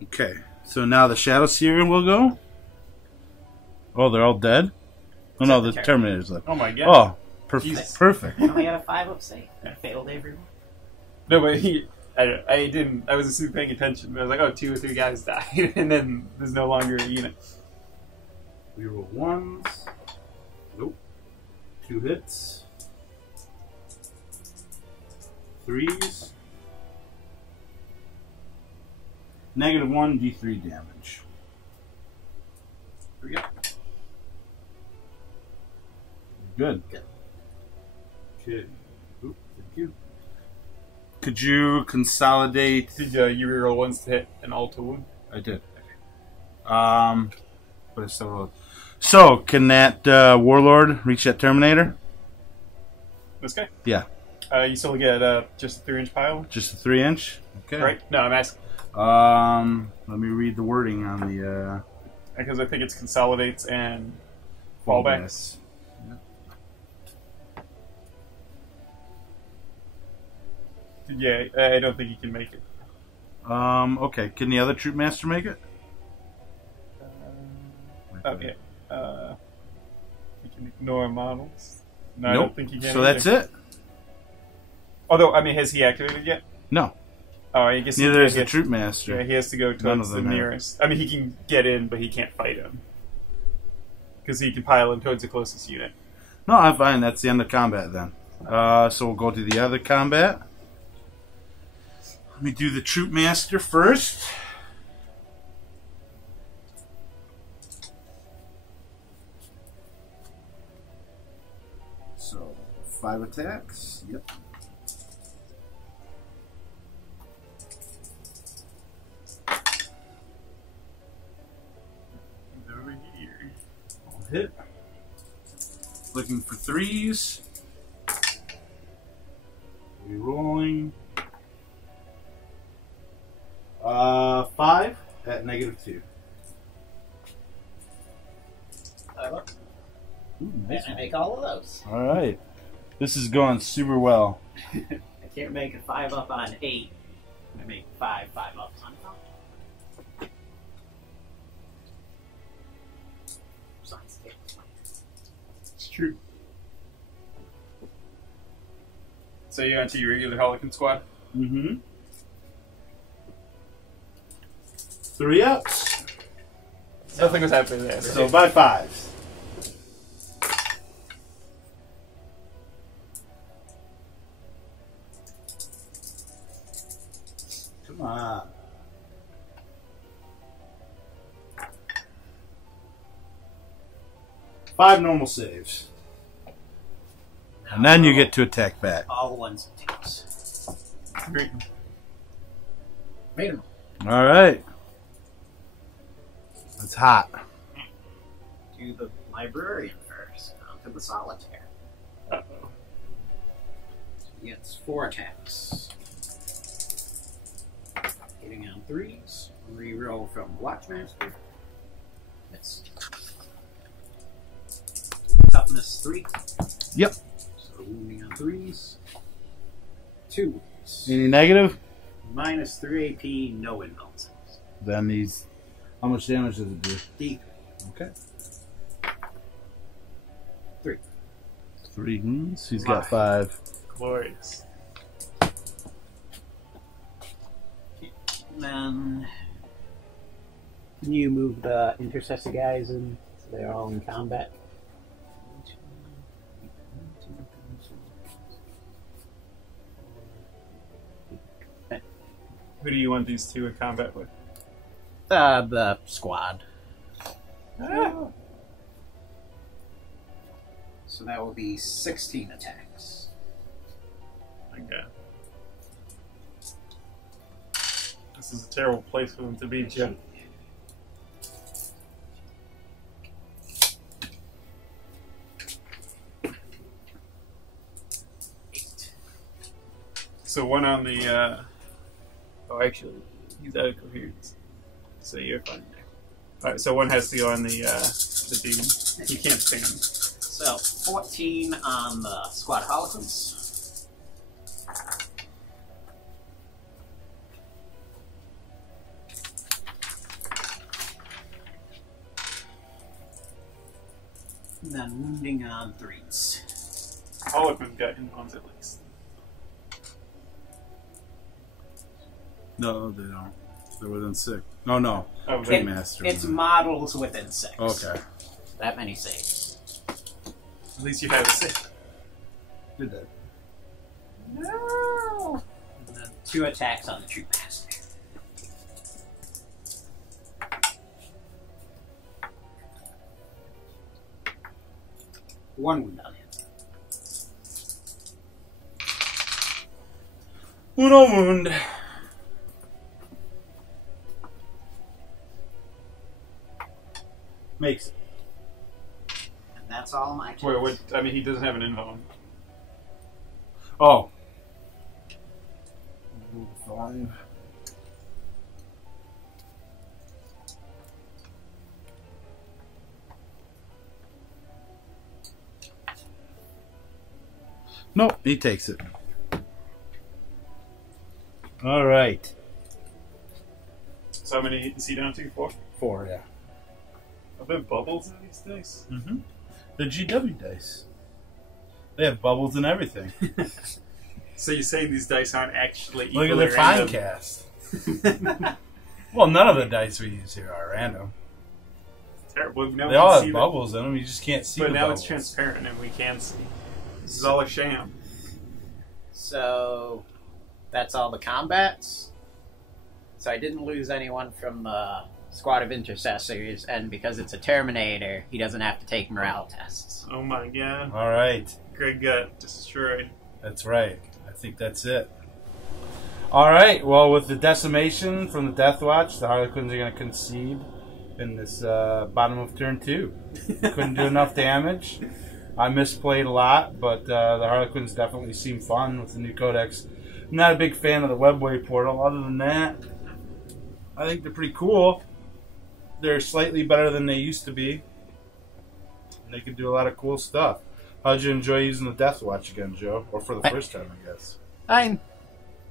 Okay, so now the Shadow Seer will go. Oh, they're all dead? Oh, no, the Terminator's left. Oh my god. Oh, Jesus. perfect. I only had a 5 up save. I failed everyone. No, but I didn't. I wasn't super paying attention. I was like, oh, 2 or 3 guys died, and then there's no longer a unit. We roll 1s. Nope. 2 hits. 3s. -1 D3 damage. Here we go. Good. Good. Okay. Oop, thank you. Could you consolidate? Did you reroll ones to hit an all to wound? I did. But I still rolled. So, can that Warlord reach that Terminator? This guy? Yeah. You still get just a 3-inch pile? Just a 3-inch? Okay. Right? No, I'm asking. Let me read the wording on the Because I think it's consolidates and fallbacks. Yeah, I don't think you can make it. Okay. Can the other Troop Master make it? Okay. You can ignore models. No, Nope. I don't think you can. So that's it? Although, I mean, has he activated yet? No. Oh, I guess Neither is he the has, Troop Master. Yeah, he has to go None towards of the them have. nearest. I mean, he can get in, but he can't fight him. Because he can pile in towards the closest unit. No, I'm fine. That's the end of combat then. So we'll go to the other combat. Let me do the Troop Master first. So, 5 attacks. Yep. He's over here. I'll hit. Looking for 3s. Rerolling. 5 at -2. Ooh, nice And I one. make all of those. All right. This is going super well. I can't make a 5 up on 8. I make 5 ups on top. Science table. It's true. So you enter your regular Harlequin squad? Mm-hmm. 3 ups. Nothing was happening there. So by 5s. Come on. Five normal saves. And then you get to attack back. All 1s and 2s. Great. Made them. All right. It's hot. Do the librarian first. Down to the solitaire. Uh-oh. He gets 4 attacks. Hitting on 3s. Reroll from Watchmaster. That's toughness 3. Yep. So wounding on 3s. 2 wounds. Any negative? -3 AP, no inmelts. Then these. How much damage does it do? D. Okay. 3. 3 wounds. He's got 5. Glorious. And then can you move the intercessor guys in so they're all in combat? Who do you want these two in combat with? The squad. Ah. So that will be 16 attacks. Okay. This is a terrible place for them to be, Jeff. So one on the. Oh, actually, he's out of coherence. So you're fine there. All right. So one has to go on the dude. He can't stand. So 14 on the squad of Harlequins. And then wounding on 3s. Harlequin's got him on at least. No, they don't. They're within 6. No. Oh, Master. It's models within 6. Okay. That many saves. At least you have a 6. Did that. No! And then 2 attacks on the Troop Master. One wound on him. Uno wound. Makes it. And that's all my turns. Wait, what? I mean, he doesn't have an invuln. Oh. 5. Nope, he takes it. All right. So how many is he down to? 4? 4, yeah. Are there bubbles in these dice? Mm-hmm. The GW dice. They have bubbles and everything. So you're saying these dice aren't actually Look at equally their random? fine cast. Well, none of the dice we use here are random. Terrible. Now They we all can have see bubbles in them. You just can't see But the now bubbles. it's transparent and we can see. This is all a sham. So that's all the combats. So I didn't lose anyone from the squad of intercessors, and because it's a Terminator, he doesn't have to take morale tests. Oh my god. All right. Greg got destroyed. That's right. I think that's it. All right. Well, with the decimation from the Deathwatch, the Harlequins are going to concede in this bottom of turn 2. Couldn't do enough damage. I misplayed a lot, but the Harlequins definitely seem fun with the new codex. I'm not a big fan of the Webway portal. Other than that, I think they're pretty cool. They're slightly better than they used to be. And they can do a lot of cool stuff. How'd you enjoy using the Deathwatch again, Joe? Or for the first time, I guess.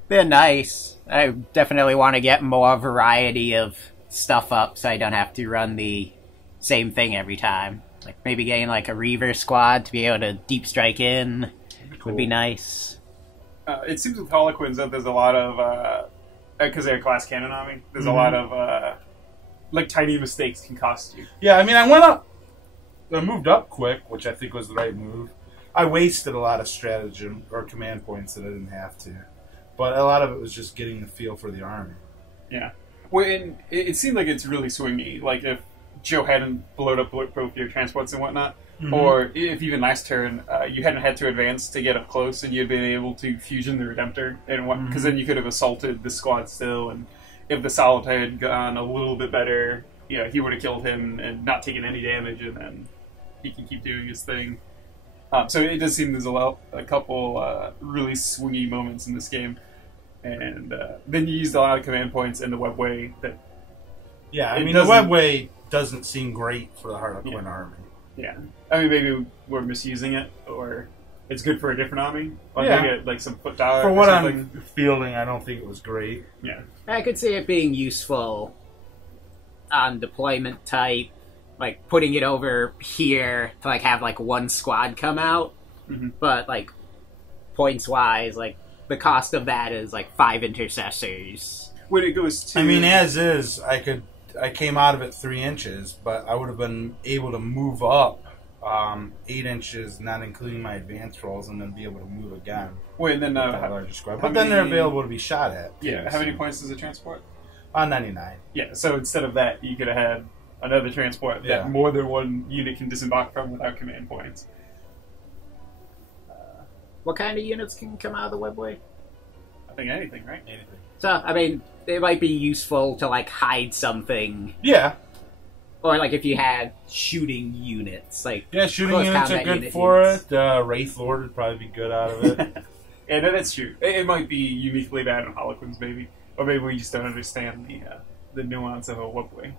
They're nice. I definitely want to get more variety of stuff up so I don't have to run the same thing every time. Like maybe getting like a Reaver squad to be able to deep strike in would be nice. It seems with Harlequins that there's a lot of, because they're a class cannon army, there's a lot of, like, tiny mistakes can cost you. Yeah, I mean, I moved up quick, which I think was the right move. I wasted a lot of stratagem or command points that I didn't have to. But a lot of it was just getting the feel for the army. Yeah. Well, and it seemed like it's really swingy. Like, if Joe hadn't blown up both your transports and whatnot, or if even last turn you hadn't had to advance to get up close and you'd been able to fusion the Redemptor, and because then you could have assaulted the squad still, and if the Solid had gone a little bit better, you know, he would have killed him and not taken any damage, and then he can keep doing his thing. So it does seem there's a couple really swingy moments in this game, and then you used a lot of command points in the Webway that. Yeah, I mean, the Webway doesn't seem great for the Harlequin army. Yeah. I mean, maybe we're misusing it, or it's good for a different army. Like, Yeah. maybe like some foot dog For or what something. I'm fielding, I don't think it was great. Yeah. I could see it being useful on deployment type, like putting it over here to like have like one squad come out, but like points wise, like the cost of that is like 5 intercessors. When it goes to... I mean, as is, I came out of it 3 inches, but I would have been able to move up 8 inches, not including my advance rolls, and then be able to move again. Wait, then... with that larger squad. But then they're available to be shot at. Too, Yeah, how many points does it transport? 99. Yeah, so instead of that, you could have had another transport that more than one unit can disembark from without command points. What kind of units can come out of the Webway? I think anything, right? Anything. So, I mean, it might be useful to like hide something. Yeah. Or like if you had shooting units, like Yeah, shooting close units are combat good unit for units. it. Wraith Lord would probably be good out of it. Yeah, no, that's true. It might be uniquely bad on Harlequins, maybe. Or maybe we just don't understand the nuance of a Webway.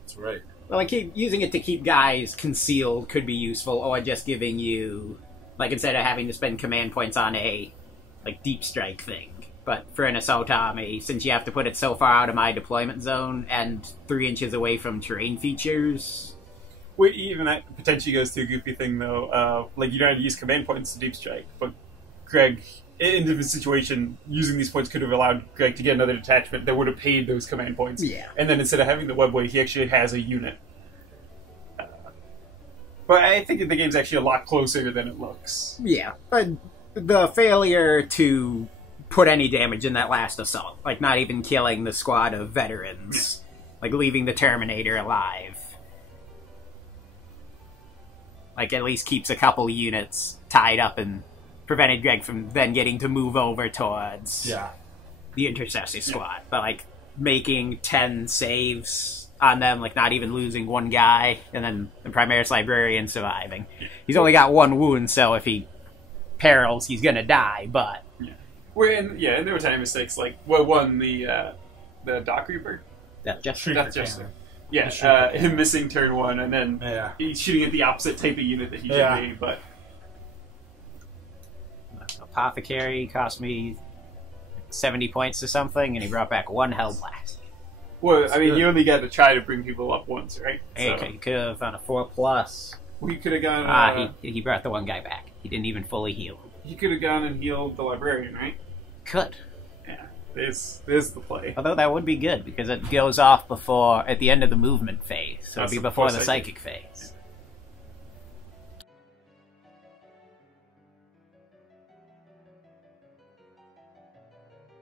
That's right. Well, like using it to keep guys concealed could be useful, or just giving you, like, instead of having to spend command points on a, like, deep strike thing. But for an assault army, since you have to put it so far out of my deployment zone and 3 inches away from terrain features... Well, even that potentially goes to a goofy thing, though. Like, you don't have to use command points to deep strike, but Greg, in this situation, using these points could have allowed Greg to get another detachment that would have paid those command points. Yeah. And then instead of having the Webway, he actually has a unit. But I think the game's actually a lot closer than it looks. Yeah, but the failure to put any damage in that last assault, like not even killing the squad of veterans, like leaving the Terminator alive, like at least keeps a couple units tied up and prevented Greg from then getting to move over towards the Intercessor squad. But like making 10 saves on them, like not even losing one guy, and then the Primaris Librarian surviving. He's only got 1 wound, so if he perils, he's gonna die, but... And there were tiny mistakes, like, one, the Dock Reaper. That's just him missing turn 1, and then he's shooting at the opposite type of unit that he should be, but... Apothecary cost me 70 points or something, and he brought back 1 Hellblast. Well, I mean, you only got to try to bring people up once, right? Okay, you could have on a 4+. We could have gone... he brought the one guy back. He didn't even fully heal. He could have gone and healed the Librarian, right? Could. Yeah, there's the play. Although that would be good, because it goes off at the end of the movement phase, so it'd be before the psychic phase.